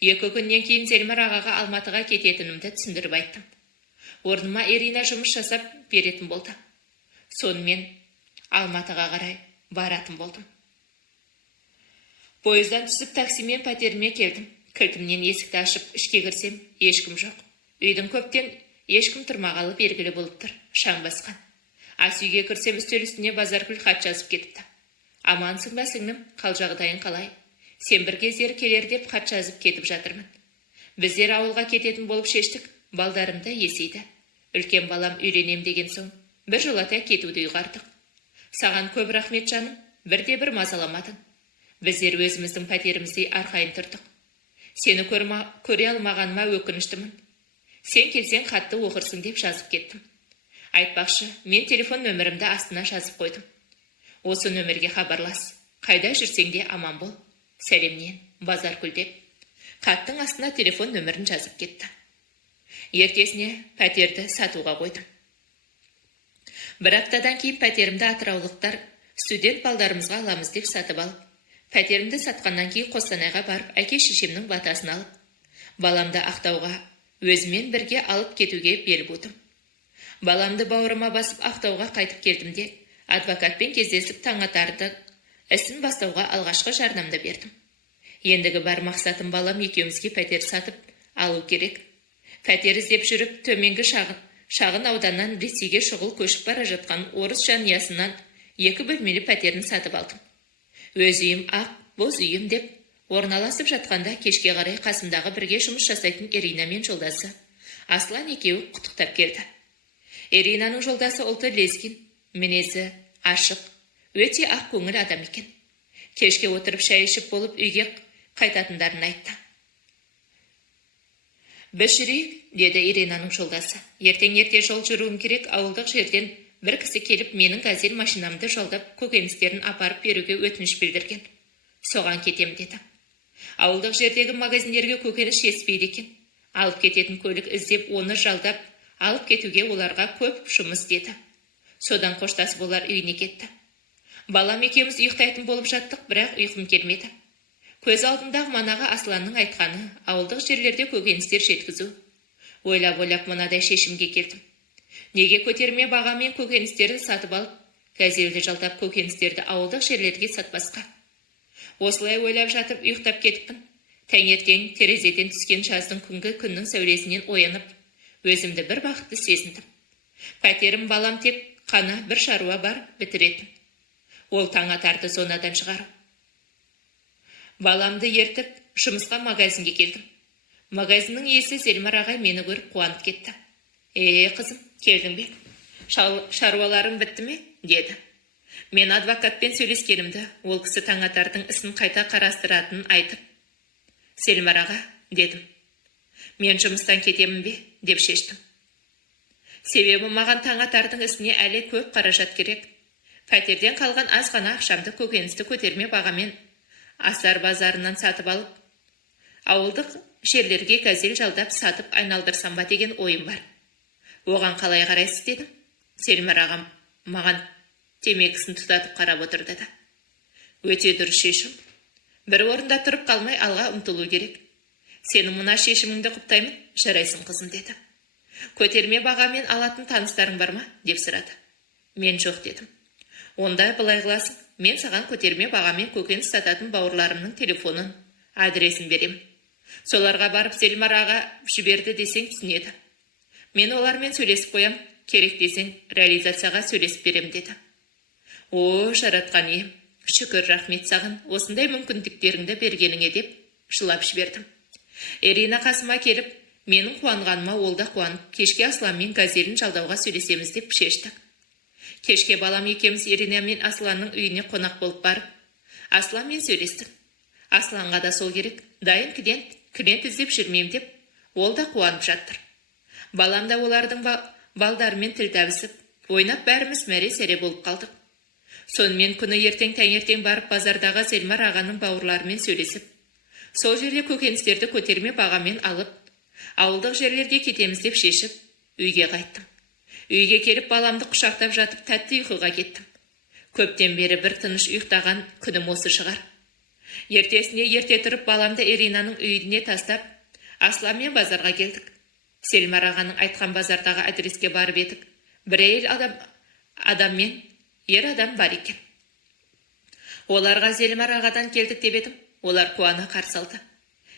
2 күннен кейін Селмар ағаға Алматыға кететінімді түсіндіріп айттым. Орныма Ирина жұмыс жасап беретін болды. Сонымен Алматыға қарай баратын болдым. Пойыздан түсіп таксимен пәтеріме келдім. Кілтімнен есікті ашып ішке кірсем, ешкім жоқ. Үйдің көптен ешкім тұрмағалы белгілі болып тұр, шаң басқан. Ас үйге кірсем, үстел үстіне Базаргүл хат жазып кетіпті. Амансың ба сіңлім, қал жағдайың қалай? Сен бір кездері келер деп хат жазып кетіп жатырмын. Біздер ауылға кететін болып шештік, балдарымды есейді. Үлкен балам үйленем деген соң, бір жолата кетуді ұйғардық. Саған көп рахмет жаным, бірде-бір мазаламадың. Біздер өзіміздің пәтерімізде арқайын тұрдық. Сені көре алмағаныма өкініштімін. Сен келсең хатты оқырсың деп жазып кеттім. Айтпақшы, мен телефон нөмірімді астына жазып қойдым. Осы нөмерге хабарлас. Қайда жүрсең де аман бол. Сәлемнен, Базаргүл деп. Хаттың астына телефон нөмірін жазып кетті. Ертесіне пәтерді сатуға қойдым. Бір аптадан кейін пәтерімді атыраулықтар студент балдарымызға аламыз деп сатып алып, пәтерімді сатқаннан кейін Қостанайға барып, әке-шешемнің батасын алып, баламды Ақтауға өзімен бірге алып кетуге бел будым. Баламды бауырыма басып Ақтауға қайтып келдім де, адвокатпен кездесіп Таңатарды ісін бастауға алғашқы жарнамды бердім. Ендігі бар мақсатым балам екеумізге пәтер сатып алу керек. Пәтер іздеп жүріп, төменгі шағын ауданнан Ресейге шұғыл көшіп бара жатқан орыс жанұясынан 2 бөлмелі пәтерін сатып алдым. Өз үйім ақ, боз үйім деп орналасып жатқанда кешке қарай қасымдағы бірге жұмыс жасайтын Ирина мен жолдасы Аслан екеуі құттықтап келді. Иринаның жолдасы ұлты лезгин, мінезі ашық, өте ақ көңіл адам екен. Кешке отырып шай ішіп болып үйге қайтатындарын айтты. Біз жүрейік, деді Иринаның жолдасы. Ертең ерте жол жүруім керек, ауылдық жерден бір кісі келіп, менің газель машинамды жолдап, көкөністерін апарып беруге өтініш білдірген. Соған кетем деді. Ауылдық жердегі магазиндерге көкөніс жетіспейді екен. Алып кететін көлік іздеп, оны жалдап, алып кетуге оларға көп жұмыс деді. Содан қоштасып олар үйіне кетті. Балам екеуміз ұйықтайтын болып жаттық, бірақ ұйқым келмеді. Көз алдымдағы манағы Асланның айтқаны, ауылдық жерлерде көкөністер жеткізу. Ойлап мынадай шешімге келдім. Неге көтерме бағамен көкөністерді сатып алып, газелді жалдап көкөністерді ауылдық жерлерге сатпасқа? Осылай ойлап жатып ұйықтап кетіппін. Таңертең терезеден түскен жаздың күнгі күннің сәулесінен оянып, өзімді бір бақытты сезіндім. Пәтерім балам тек қана бір шаруа бар бітіретін. Ол таң атарды зонадан шығару. Баламды ертіп, жұмысқа магазинге келдім. Магазиннің иесі Зелмар ағай мені көріп қуанып кетті. Қызым, келдің бе? Шаруаларың бітті ме? Деді. Мен адвокатпен сөйлескенімді, ол кісі Таңатардың ісін қайта қарастыратынын айтып. Зелмар аға, дедім. Мен жұмыстан кетемін бе? Деп шештім. Себебі маған Таңатардың ісіне әлі көп қаражат керек. Пәтерден қалған аз ғана ақшамды көкөністі көтерме бағамен Асар базарынан сатып алып, ауылдық жерлерге газель жалдап сатып айналдырсам ба деген ойым бар. Оған қалай қарайсыз дедім. Зелмар ағам маған темекісін тұтатып қарап отырды да. Өте дұрыс шешім. Бір орында тұрып қалмай алға ұмтылу керек. Сенің мына шешіміңді құптаймын, жарайсың қызым деді. Көтерме бағамен алатын таныстарың бар ма? Деп сұрады. Мен жоқ дедім. Онда былай қыласың, мен саған көтерме бағамен көкөніс сататын бауырларымның телефонын, адресін берем. Соларға барып Зелмар аға жіберді десең түсінеді. Мен олармен сөйлесіп қоям, керек десең реализацияға сөйлесіп берем деді. Жаратқан ием, шүкір рахмет саған, осындай мүмкіндіктеріңді бергеніңе деп жылап жібердім. Ирина қасыма келіп, менің қуанғаныма ол да қуанып, кешке Асланмен газелін жалдауға сөйлесеміз деп шештік. Кешке балам екеміз Ирина мен Асланның үйіне қонақ болып барып, Асланмен сөйлестім. Асланға да сол керек, дайын клиент іздеп жүрмейм деп, ол да қуанып жаттыр. Балам да олардың балдарымен тіл табысып, ойнап бәріміз мәре-сәре болып қалдық. Сонымен күні ертең таңертең барып базардағы Зелмар ағаның бауырларымен сөйлесіп, сол жерде көкөністерді көтерме бағамен алып, ауылдық жерлерге кетеміз деп шешіп, үйге қайттым. Үйге келіп баламды құшақтап жатып тәтті ұйқыға кеттім. Көптен бері бір тыныш ұйықтаған күнім осы шығар. Ертесіне ерте тұрып баламды Иринаның үйіне тастап, Асланмен базарға келдік. Зелмар ағаның айтқан базардағы адреске барып едік. Бір әйел адам мен ер адам бар екен. Оларға Зелмар ағадан келдік деп едім. Олар қуана қарсы алды.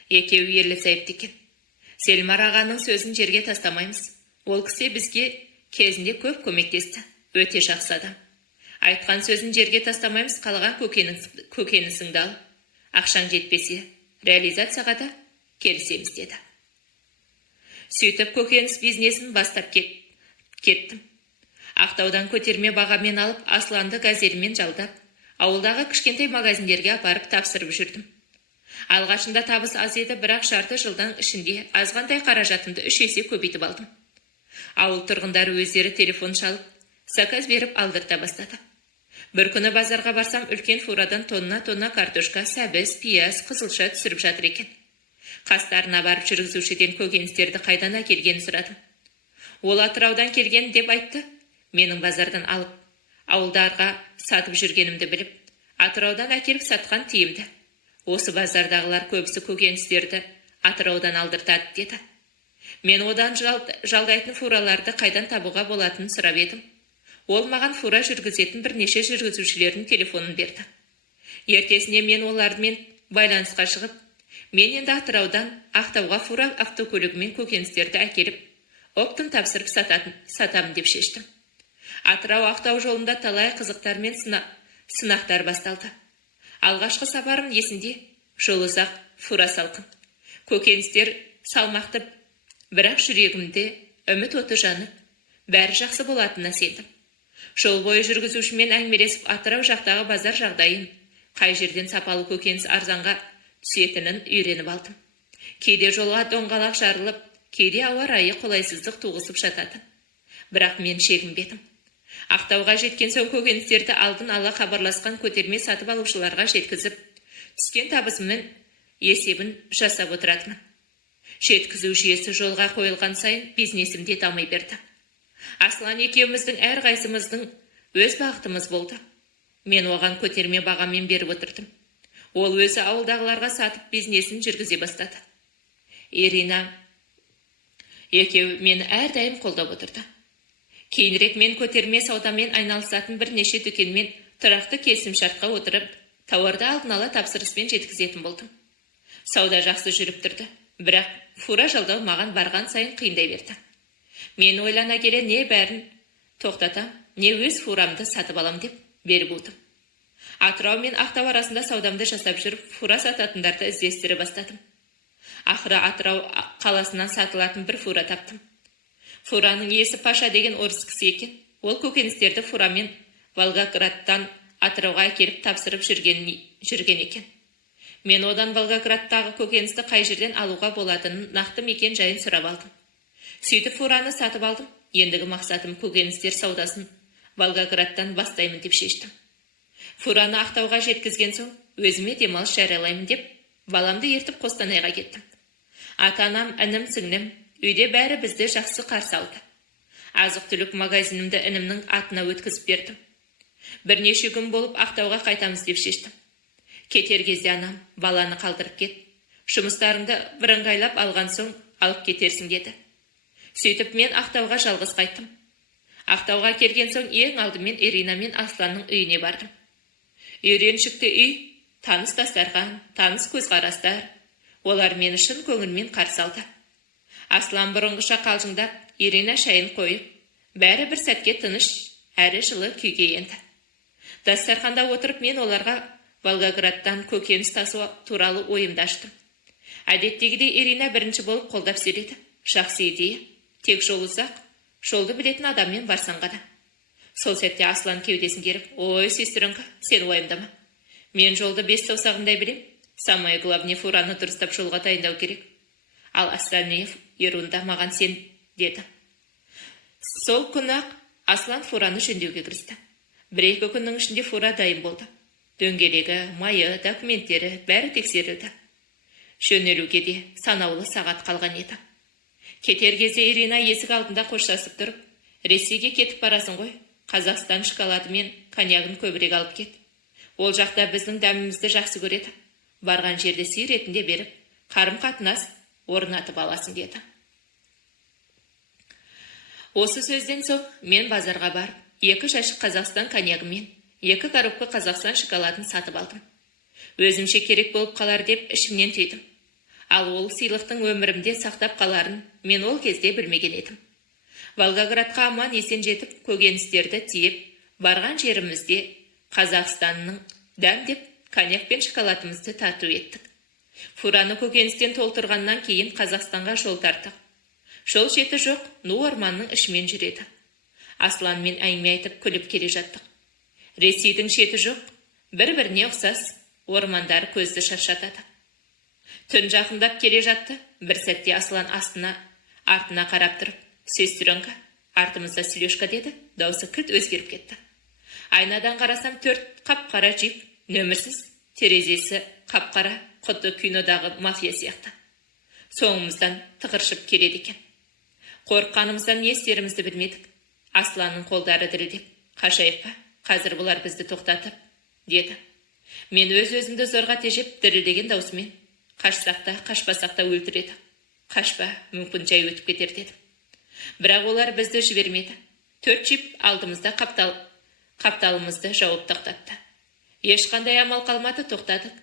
Екеуі ерлі зайыпты екен. Зелмар ағаның сөзін жерге тастамаймыз. Ол кісі бізге кезінде көп көмектесті. Өте жақсы адам. Айтқан сөзін жерге тастамаймыз, қалған көкөнісіңді ал. Ақшаң жетпесе, реализацияға да келісеміз деді. Сөйтіп көкөніс бизнесін бастап кеттім. Ақтаудан көтерме бағамен алып, Асланды газелімен жалдап, ауылдағы кішкентай магазиндерге апарып тапсырып жүрдім. Алғашында табыс аз еді, бірақ жарты жылдан ішінде азғандай қаражатымды 3 есе көбейтіп алдым. Ауыл тұрғындары өздері телефон шалып, заказ беріп алдырта бастады. Бір күні базарға барсам, үлкен фурадан тонна картошка, сәбіз, пияз, қызылша түсіріп жатыр екен. Қастарына барып жүргізушіден көкөністерді қайдан әкелгенін сұрадым. Ол Атыраудан келген деп айтты. Менің базардан алып, ауылдарға сатып жүргенімді біліп, Атыраудан әкеліп сатқан тиімді. Осы базардағылар көбісі көкөністерді Атыраудан алдыртады деді. Мен одан жалдайтын фураларды қайдан табуға болатынын сұрап едім. Ол маған фура жүргізетін бірнеше жүргізушілердің телефонын берді. Ертесіне мен олармен байланысқа шығып, мен енді Атыраудан Ақтауға фура автокөлігімен көкөністерді әкеліп, оптын тапсырып сатамын деп шештім. Атырау-Ақтау жолында талай қызықтар мен сынақтар басталды. Алғашқы сапарым есінде, жол ұзақ, фура салқын. Көкөністер салмақты, бірақ жүрегімде үміт оты жанып, бәрі жақсы болатынына сендім. Жол бойы жүргізушімен әңгімелесіп, Атырау жақтағы базар жағдайын, қай жерден сапалы көкөніс арзанға түсетінін үйреніп алдым. Кейде жолға доңғалақ жарылып, кейде ауа райы қолайсыздық туғызып жатады. Бірақ мен шегінбедім. Ақтауға жеткен соң көкөністерді алдын ала хабарласқан көтерме сатып алушыларға жеткізіп, түскен табысымның есебін жасап отыратынмын. Жеткізу жүйесі жолға қойылған сайын бизнесім де дамай берді. Аслан екеуміздің әрқайсымыздың өз бағытымыз болды. Мен оған көтерме бағамен беріп отырдым. Ол өзі ауылдағыларға сатып бизнесін жүргізе бастады. Ирина екеуі мені әрдайым қолдап отырды. Кейінірек мен көтерме саудамен айналысатын бірнеше дүкенмен тұрақты келісімшартқа отырып, тауарды алдын ала тапсырыспен жеткізетін болдым. Сауда жақсы жүріп тұрды, бірақ фура жалдау маған барған сайын қиындай берді. Мен ойлана келе не бәрін тоқтатам, не өз фурамды сатып алам деп бел будым. Атырау мен Ақтау арасында саудамды жасап жүріп, фура сататындарды іздестіре бастадым. Ақыры Атырау қаласынан сатылатын бір фура таптым. Фураның иесі Паша деген орыс кісі екен. Ол көкөністерді фурамен Волгоградтан Атырауға келіп тапсырып жүрген екен. Мен одан Волгоградтағы көкөністі қай жерден алуға болатынын нақты мекен жайын сұрап алдым. Сөйтіп фураны сатып алдым. Ендігі мақсатым көкөністер саудасын Волгоградтан бастаймын деп шештім. Фураны Ақтауға жеткізген соң, өзіме демалыс жариялаймын деп, баламды ертіп Қостанайға кеттім. Ата-анам, інім, сіңлім, үйде бәрі бізді жақсы қарсы алды. Азық-түлік магазинімді інімнің атына өткізіп бердім. Бірнеше күн болып Ақтауға қайтамыз деп шештім. Кетер кезде анам, баланы қалдырып кет, жұмыстарыңды бірыңғайлап алған соң алып кетерсің деді. Сөйтіп мен Ақтауға жалғыз қайттым. Ақтауға келген соң ең алдымен Ирина мен Асланның үйіне бардым. Үйреншікті үй, таныс дастархан, таныс көзқарастар. Олар мені шын көңілмен қарсы алды. Аслан бұрынғыша қалжыңдап, Ирина шайын қойып, бәрі бір сәтке тыныш, әрі жылы күйге енді. Дастарханда отырып мен оларға Волгоградтан көкөніс тасу туралы ойымды аштым. Әдеттегідей Ирина бірінші болып қолдап сөйледі. Жақсы идея, тек жол ұзақ, жолды білетін адаммен барсаң ғана. Сол сәтте Аслан кеудесін керіп, ой, сестренка, сен уайымдама. Мен жолды 5 саусағындай білем. Самое главное, фураны дұрыстап жолға дайындау керек. Ал остальные ерунда маған сен, деді. Сол күні-ақ Аслан фураны жөндеуге кірісті. 1-2 күннің ішінде фура дайын болды. Дөңгелегі, майы, документтері бәрі тексерілді. Жөнелуге де санаулы сағат қалған еді. Кетер кезде Ирина есік алдында қоштасып тұрып, Ресейге кетіп барасың ғой, Қазақстан шоколады мен коньягын көбірек алып кет. Ол жақта біздің дәмімізді жақсы көреді. Барған жерде сый ретінде беріп, қарым-қатынас орнатып аласың деді. Осы сөзден соң мен базарға барып, 2 жәшік Қазақстан коньягі мен 2 коробка Қазақстан шоколадын сатып алдым. Өзімше керек болып қалар деп ішімнен түйдім. Ал ол сыйлықтың өмірімде сақтап қаларын мен ол кезде білмеген едім. Волгоградқа аман есен жетіп, көкөністерді тиеп, барған жерімізде Қазақстанның дәм деп коньяк пен шоколадымызды тату еттік. Фураны көкөністен толтырғаннан кейін Қазақстанға жол тарттық. Жол шеті жоқ, ну орманның ішімен жүреді. Асланмен әңгіме айтып күліп келе жаттық. Ресейдің шеті жоқ, бір-біріне ұқсас, ормандары көзді шаршатады. Түн жақындап келе жатты, бір сәтте Аслан артына қарап тұрып, сестренка, артымызда Сережка деді, даусы кілт өзгеріп кетті. Айнадан қарасам 4 қап-қара джип, нөмірсіз, терезесі қап-қара, құдды кинодағы мафия сияқты. Соңымыздан тығыршып келеді екен. Қорыққанымыздан не істерімізді білмедік. Асланның қолдары дірілдеп, қашайық па, қазір бұлар бізді тоқтатып, деді. Мен өз-өзімді зорға тежеп, дірілдеген даусымен, қашсақ та, қашпасақ та өлтіреді. Қашпа, мүмкін жай өтіп кетер дедім. Бірақ олар бізді жібермеді. 4 джип алдымызда қапталымызды жауып тоқтатты. Ешқандай амал қалмады, тоқтадық.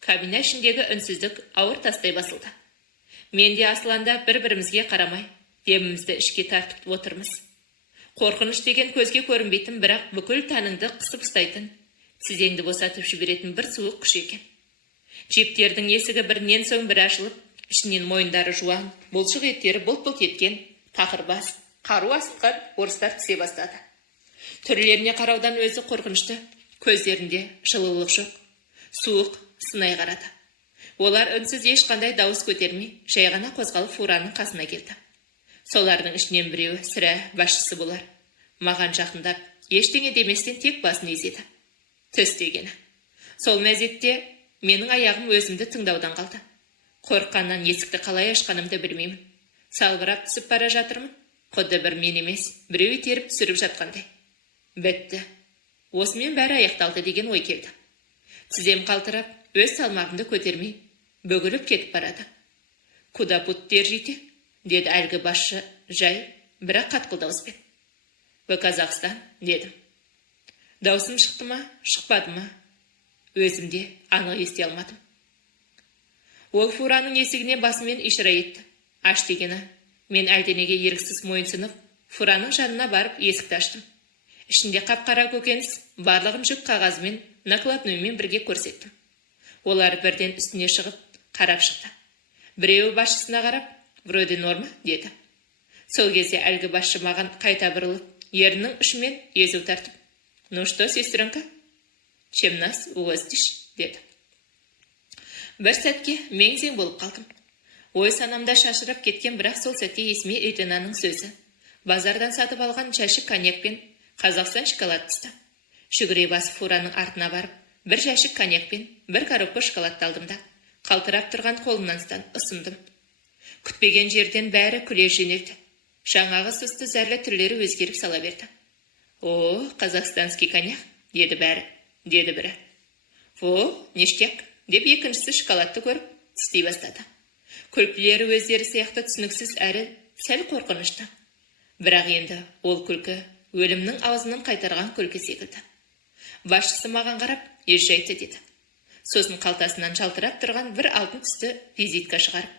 Кабина ішіндегі үнсіздік ауыр тастай басылды. Мен де Асланда бір-бірімізге қарамай, демімізді ішке тартып отырмыз. Қорқыныш деген көзге көрінбейтін, бірақ бүкіл тәніңді қысып ұстайтын, тізеңді босатып жіберетін бір суық күш екен. Джиптердің есігі бірінен соң бірі ашылып, ішінен мойындары жуан, бұлшық еттері бұлт-бұлт еткен, тақырбас, қару асынған орыстар түсе бастады. Түрлеріне қараудан өзі қорқынышты, көздерінде жылылық жоқ, суық, сынай қарады. Олар үнсіз ешқандай дауыс көтермей, жай ғана қозғалып фураның қасына келді. Солардың ішінен біреуі сірә басшысы болар. Маған жақындап, ештеңе деместен тек басын изеді. Түс дегені. Сол мезетте менің аяғым өзімді тыңдаудан қалды. Қорыққаннан есікті қалай ашқанымды білмеймін. Салбырап түсіп бара жатырмын. Құдды бір мен емес, біреу итеріп түсіріп жатқандай. Бітті. Осымен бәрі аяқталды деген ой келді. Тізем қалтырап, өз салмағымды көтермей, бөгіліп кетіп барады. Куда пут держите? Деді әлгі басшы жай, бірақ қатқыл дауыспен. В Казахстан, дедім. Даусым шықты ма, шықпады ма? Өзімде анық ести алмадым. Ол фураның есігіне басымен ишара етті. Аш дегені, Мен әлденеге еріксіз мойынсынып, Фураның жанына барып есікті аштым. Ішінде қап-қара көкөніс, барлығын жүк қағазымен, накладноймен бірге көрсеттім. Олар бірден үстіне шығып, қарап шықты. Біреуі басшысына қарап, «Вроде норма», деді. Сол кезде әлгі басшы маған қайта бұрылып, ерінің ұшымен езу тартып, «Ну что, сестренка? Чем нас угостишь?» деді. Бір сәтке мең-зең болып қалдым. Ой санамда шашырап кеткен, бірақ сол сәтте есіме Иринаның сөзі. Базардан сатып алған жәшік коньяк пен Қазақстан шоколад түсті. Жүгіре басып Фураның артына барып, бір жәшік коньяк пен бір коробка шоколадты алдым да, қалтырап тұрған қолымнан ұсындым. Күтпеген жерден бәрі күле жөнелді. Жаңағы сұсты зәрлі түрлері өзгеріп сала берді. «О, қазақстанский коньяк», деді бірі. «О, ништяк», деп екіншісі шоколадты көріп, тістей бастады. Күлкілері өздері сияқты түсініксіз әрі сәл қорқынышты. Бірақ енді ол күлкі өлімнің аузынан қайтарған күлкі секілді. Басшысы маған қарап, еш жайтты деді. Сосын қалтасынан жалтырап тұрған бір алтын түсті визитка шығарып,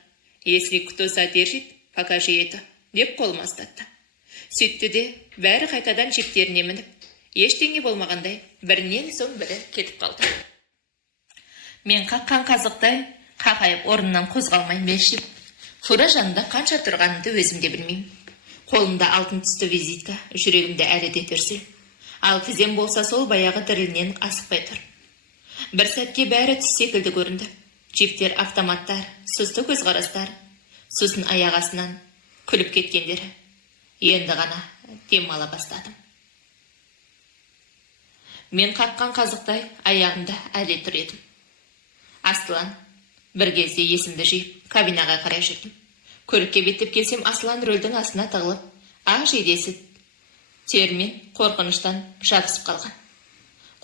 «Если кто задержит, покажи это», деп қолыма ұстатты. Сөйтті де, бәрі қайтадан жіптеріне мініп, ештеңе болмағандай, бірінен соң бірі кетіп қалды. Мен қаққан қазықтай қақайып орнымнан қозғалмай мелшіп, Фура жанында қанша тұрғанымды өзім де білмеймін. Қолымда алтын түсті визитка, жүрегімде әлі де дүрсіл. Ал тізем болса сол баяғы дірілінен асықпай тұр. Бір сәтке бәрі түс секілді көрінді. Джиптер, автоматтар, сұсты көзқарастар, сосын аяқ астынан күліп кеткендері. Енді ғана демала бастадым. Мен қаққан қазықтай аяғымда әлі тұр едім. Аслан, бір кезде есімді жиып, кабинаға қарай жүрдім. Көлікке беттеп келсем, Аслан рөлдің астына тығылып, ақ жейдесі термен қорқыныштан жабысып қалған.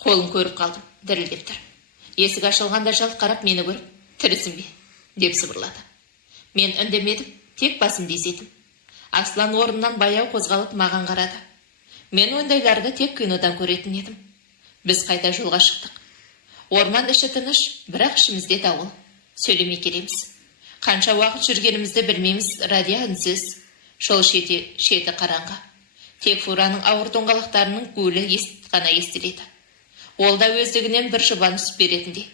Қолын көріп қалдым, дірілдеп тұр. Есік ашылғанда жалт қарап мені көріп, «Тірісің бе?» деп сыбырлады. Мен үндемедім, тек басымды изедім. Аслан орнынан баяу қозғалып маған қарады. Мен ондайларды тек кинодан көретін едім. Біз қайта жолға шықтық. Орман іші тыныш, бірақ ішімізде дауыл. Сөйлемей келеміз. Қанша уақыт жүргенімізді білмейміз, радио үнсіз. Жол шеті қараңғы. Тек Фураның ауыр доңғалақтарының гулі ғана естіледі. Ол да өздігінен бір жұбаныш беретіндей.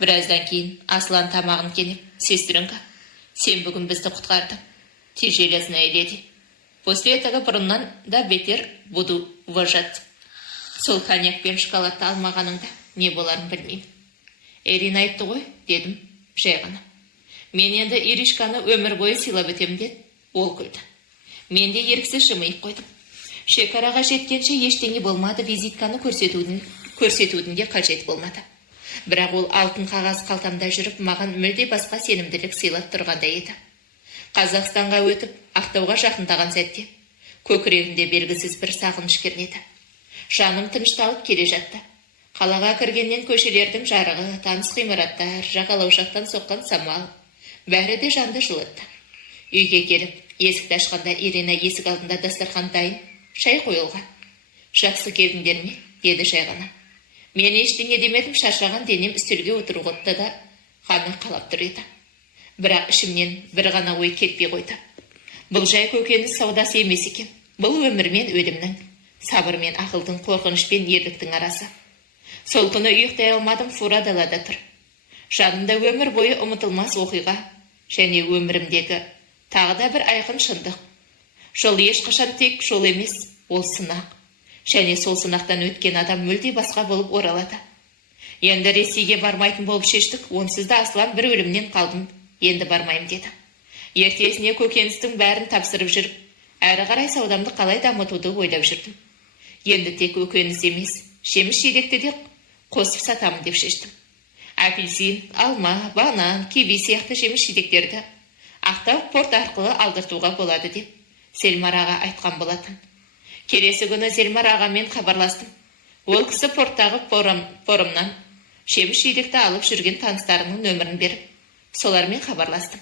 Біраздан кейін Аслан тамағын кенеп, «Сестренка, сен бүгін бізді құтқардың. Ты железная леди. После этого бұрыннан да бетер буду уважать». Сол коньяк пен шоколадты алмағаныңда не боларын білмеймін. «Ирина айтты ғой», дедім, жай ғана. «Мен енді Иришканы өмір бойы сыйлап өтемін», деді. Ол күлді. Мен де еріксіз жымиып қойдым. Шекараға жеткенше ештеңе болмады, визитканы көрсетудің де қажет болмады. Бірақ ол алтын қағаз қалтамда жүріп, маған мүлде басқа сенімділік сыйлап тұрғанда еді. Қазақстанға өтіп, Ақтауға жақындаған сәтте көкірегімде белгісіз бір сағыныш кернеді. Жаным тынышталып келе жатты. Қалаға кіргеннен көшелердің жарығы, таныс ғимараттар, жағалау жақтан соққан самал, бәрі де жанды жылытты. Үйге келіп, есікті ашқанда Ирина есік алдында дастархан дайын, шай қойылған. «Жақсы келдіңдер ме?» деді жай ғана. Мен ештеңе демедім, шаршаған денем үстелге отырғытты да ғана қалап тұр еді. Бірақ ішімнен бір ғана ой кетпей қойды. Бұл жай көкөніс саудасы емес екен. Бұл өмір мен өлімнің, сабыр мен ақылдың, қорқыныш пен ерліктің арасы. Сол күні ұйықтай алмадым, Фура далада тұр. Жанымда өмір бойы ұмытылмас оқиға және өмірімдегі тағы да бір айқын шындық. Жол ешқашан тек жол емес, ол сынақ. Және сол сынақтан өткен адам мүлде басқа болып оралады. Енді Ресейге бармайтын болып шештік, онсыз да Аслан бір өлімнен қалдым, енді бармайым деді. Ертесіне көкөністің бәрін тапсырып жүріп, әрі қарай саудамды қалай дамытуды ойлап жүрдім. Енді тек көкөніс емес, жеміс-жидекті де қосып сатамын деп шештім. Апельсин, алма, банан, киви сияқты жеміс-жидектерді Ақтау порт арқылы алдыртуға болады деп Зельмар аға айтқан болатын. Келесі күні Зельмар ағамен хабарластым. Ол кісі порттағы форумнан жеміс-жидекті алып жүрген таныстарының нөмірін беріп, солармен хабарластым.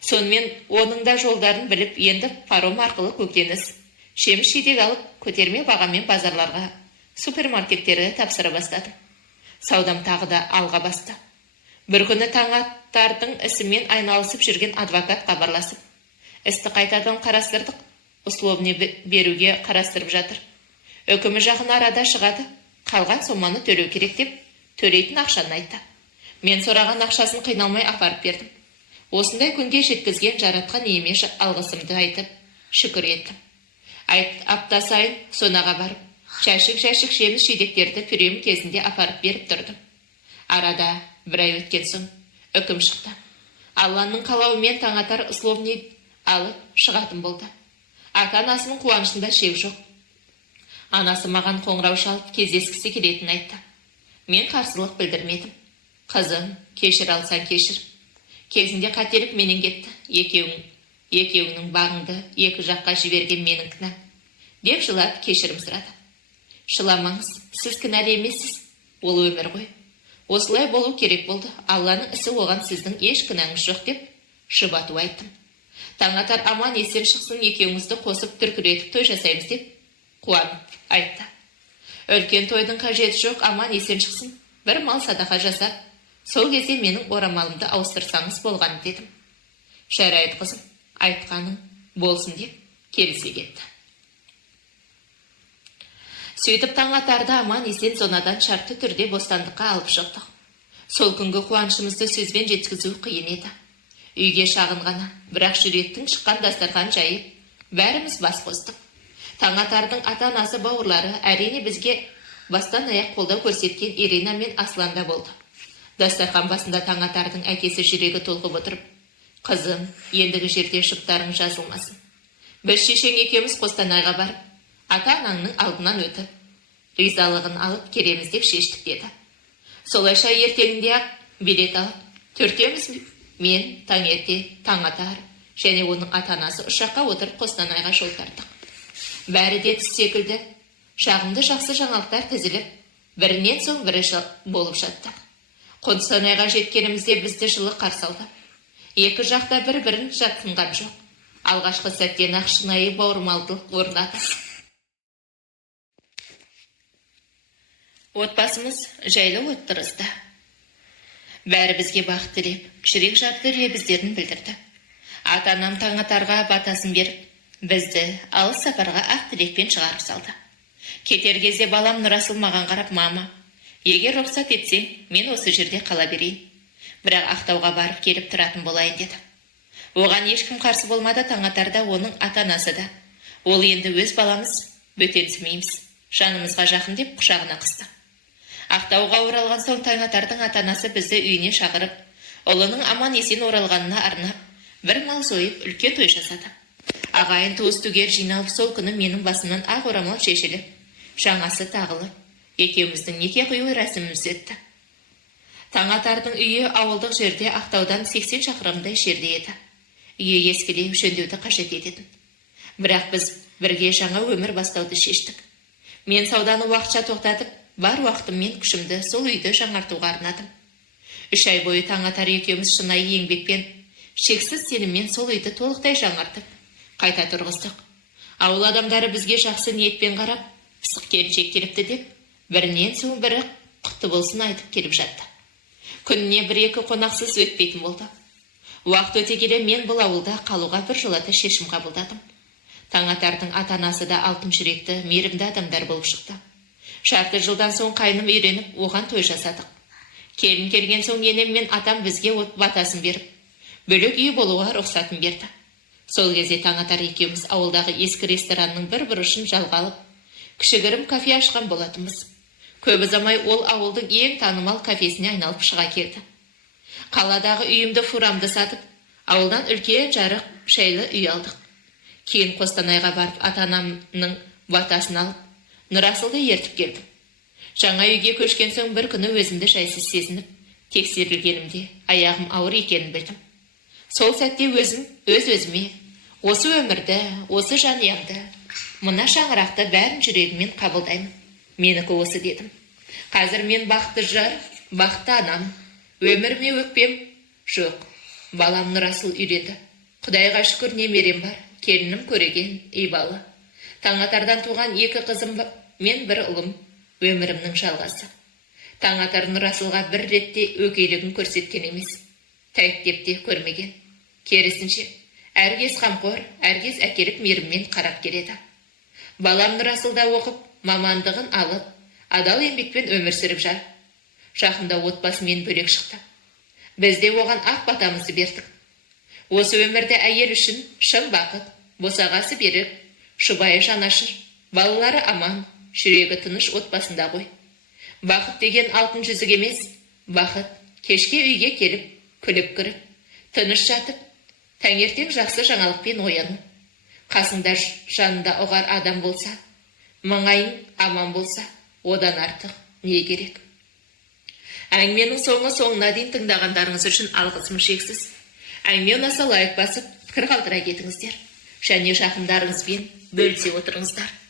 Сонымен оның да жолдарын біліп, енді паром арқылы көкөніс, жеміс-жидек алып, көтерме бағамен базарларға, супермаркеттерге тапсыра бастадым. Саудам тағы да алға басты. Бір күні таң аттардың ісімен айналысып жүрген адвокат хабарласып, Істі қайтадан қарастырдық, условный беруге қарастырып жатыр. Үкімі жақын арада шығады, қалған соманы төлеу керек деп, төлейтін ақшаны айтты. Мен сұраған ақшасын қиналмай апарып бердім. Осындай күнге жеткізген жаратқан иеме алғысымды айтып, шүкір еттім. Апта сайын сонаға барып, жәшік жеміс жидектерді пүрем кезінде апарып беріп тұрдым. Арада бір ай өткен соң үкім шықты. Алланың қалауымен таңатар условный алып шығатын болды. Ата-анасының қуанышында шек жоқ. Анасы маған қоңырау шалып кездескісі келетін айтты. Мен қарсылық білдірмедім. Қызым, кешір алсаң кешір. Кезінде қателік менен кетті. Екеуіңнің бағыңды екі жаққа жіберген менің кінәм. Деп жылап кешірім сұрады. Шыламаңыз, сіз кінәлі емессіз. Ол өмір ғой. Осылай болу керек болды. Алланың ісі оған сіздің еш кінәңіз жоқ деп шұбату айттым. Таңатар аман есен шықсын, екеуіңізді қосып түркіретіп той жасаймыз деп қуанып айтты. Үлкен тойдың қажеті жоқ, аман есен шықсын. Бір мал садақа жасап, сол кезде менің орамалымды ауыстырсаңыз болғаны дедім. Жарайды қызым, айтқаның болсын деп келісе кетті. Сөйтіп Таңатарды аман есен зонадан шартты түрде бостандыққа алып шықтық. Сол күнгі қуанышымызды сөзбен жеткізу қиын еді. Үйге шағын ғана, бірақ жүректің шыққан дастархан жайып, бәріміз бас қостық. Таңатардың ата-анасы бауырлары әрине бізге бастан аяқ қолдау көрсеткен Ирина мен Асланда болды. Дастархан басында Таңатардың әкесі жүрегі толқып отырып, қызым, ендігі жерде жұптарың жазылмасын. Біз шешең екеуміз Қостанайға барып, ата-анаңның алдынан өтіп, ризалығын алып келеміз деп шештік деді. Солайша ертеңінде ақ билет алып, төртеуміз мен, таңерте, Таңатар және оның ата-анасы ұшаққа отырып Қостанайға жол тарттық. Бәрі де түс секілді, шағымды жақсы жаңалықтар тізіліп, бірінен соң бірі болып жатты. Қостанайға жеткенімізде бізді жылы қарсы алды. Екі жақта бір-бірін жатқынған жоқ. Алғашқы сәттен ақ шынайы бауырмалдылық орнады. Отбасымыз жайлы отырысты. Бәрі бізге бақыт тілеп, жүрек жарды лебіздерін білдірді. Ата-анам Таңатарға батасын беріп, бізді алыс сапарға ақ тілекпен шығарып салды. Кетер кезде балам Нұрасыл маған қарап, мама, егер рұқсат етсең, мен осы жерде қала берейін. Бірақ Ақтауға барып келіп тұратын болайын деді. Оған ешкім қарсы болмады, Таңатарда оның ата-анасы да. Ол енді өз баламыз, бөтенсімейміз, жанымызға жақын деп құшағына қысты. Ақтауға оралған соң Таңатардың ата-анасы бізді үйіне шақырып, ұлының аман есен оралғанына арнап, бір мал сойып, үлкен той жасады. Ағайын туыс түгел жиналып, сол күні менің басымнан ақ орамал шешіліп, жаңасы тағылып, екеуміздің неке қию рәсіміміз өтті. Таңатардың үйі ауылдық жерде, Ақтаудан 80 шақырымдай жерде еді. Үйі ескілеу, жөндеуді қажет ететін. Бірақ біз бірге жаңа өмір бастауды шештік. Мен сауданы уақытша тоқтатып, бар уақытыммен күшімді сол үйді жаңартуға арнадым. 3 ай бойы Таңатар екеуміз шынайы еңбекпен, шексіз сеніммен сол үйді толықтай жаңартып, қайта тұрғыздық. Ауыл адамдары бізге жақсы ниетпен қарап, пысық келіншек келіпті деп, бірінен соң бірі құтты болсын айтып келіп жатты. Күніне 1-2 қонақсыз өтпейтін болды. Уақыт өте келе мен бұл ауылда қалуға біржолата шешім қабылдадым. Таңатардың ата-анасы да алтын жүректі, мейірімді адамдар болып шықты. Жарты жылдан соң қайным үйреніп, оған той жасадық. Келін келген соң енем мен атам бізге батасын беріп, бөлек үй болуға рұқсатын берді. Сол кезде Таңатар екеуміз ауылдағы ескі ресторанның бір бұрышын жалға алып, кішігірім кафе ашқан болатынбыз. Көп ұзамай ол ауылдың ең танымал кафесіне айналып шыға келді. Қаладағы үйімді фурамды сатып, ауылдан үлкен жарық шайлы үй алдық. Кейін Қостанайға барып, ата-анамның батасын алып, Нұрасылды ертіп келдім. Жаңа үйге көшкен соң бір күні өзімді жайсыз сезініп, тексерілгенімде аяғым ауыр екенін білдім. Сол сәтте өзіме, осы өмірді, осы жанұямды, мына шаңырақты бәрін жүрегіммен қабылдаймын. Менікі осы дедім. Қазір мен бақытты жар, бақытты анам, өміріме өкпем жоқ. Балам Нұрасыл үйленді. Құдайға шүкір немерем бар, келінім көреген, ибалы. Таңатардан туған 2 қызым мен 1 ұлым, өмірімнің жалғасы. Таңатар Нұрасылға бір ретте өкейлігін көрсеткен емес, тәйттеп те көрмеген. Керісінше, Әркез қамқор, әркез әкелік мейіріммен қарап келеді. Балам Нұрасылда оқып, мамандығын алып, адал еңбекпен өмір сүріп жар. Жақында отбасымен бөлек шықты. Біз де оған ақ батамызды бердік. Осы өмірде әйел үшін шын бақыт, босағасы берік, жұбайы жанашыр, балалары аман, жүрегі тыныш отбасында ғой. Бақыт деген алтын жүзік емес, бақыт кешке үйге келіп, күліп кіріп, тыныш жатып, таңертең жақсы жаңалықпен ояну. Қасында жанында ұғар адам болса, маңайың аман болса, одан артық не керек? Әңгіменің соңына дейін тыңдағандарыңыз үшін алғысым шексіз. Әңгіме ұнаса лайк басып, пікір қалдыра кетіңіздер. Және жақындарыңызбен бөлісе отырыңыздар.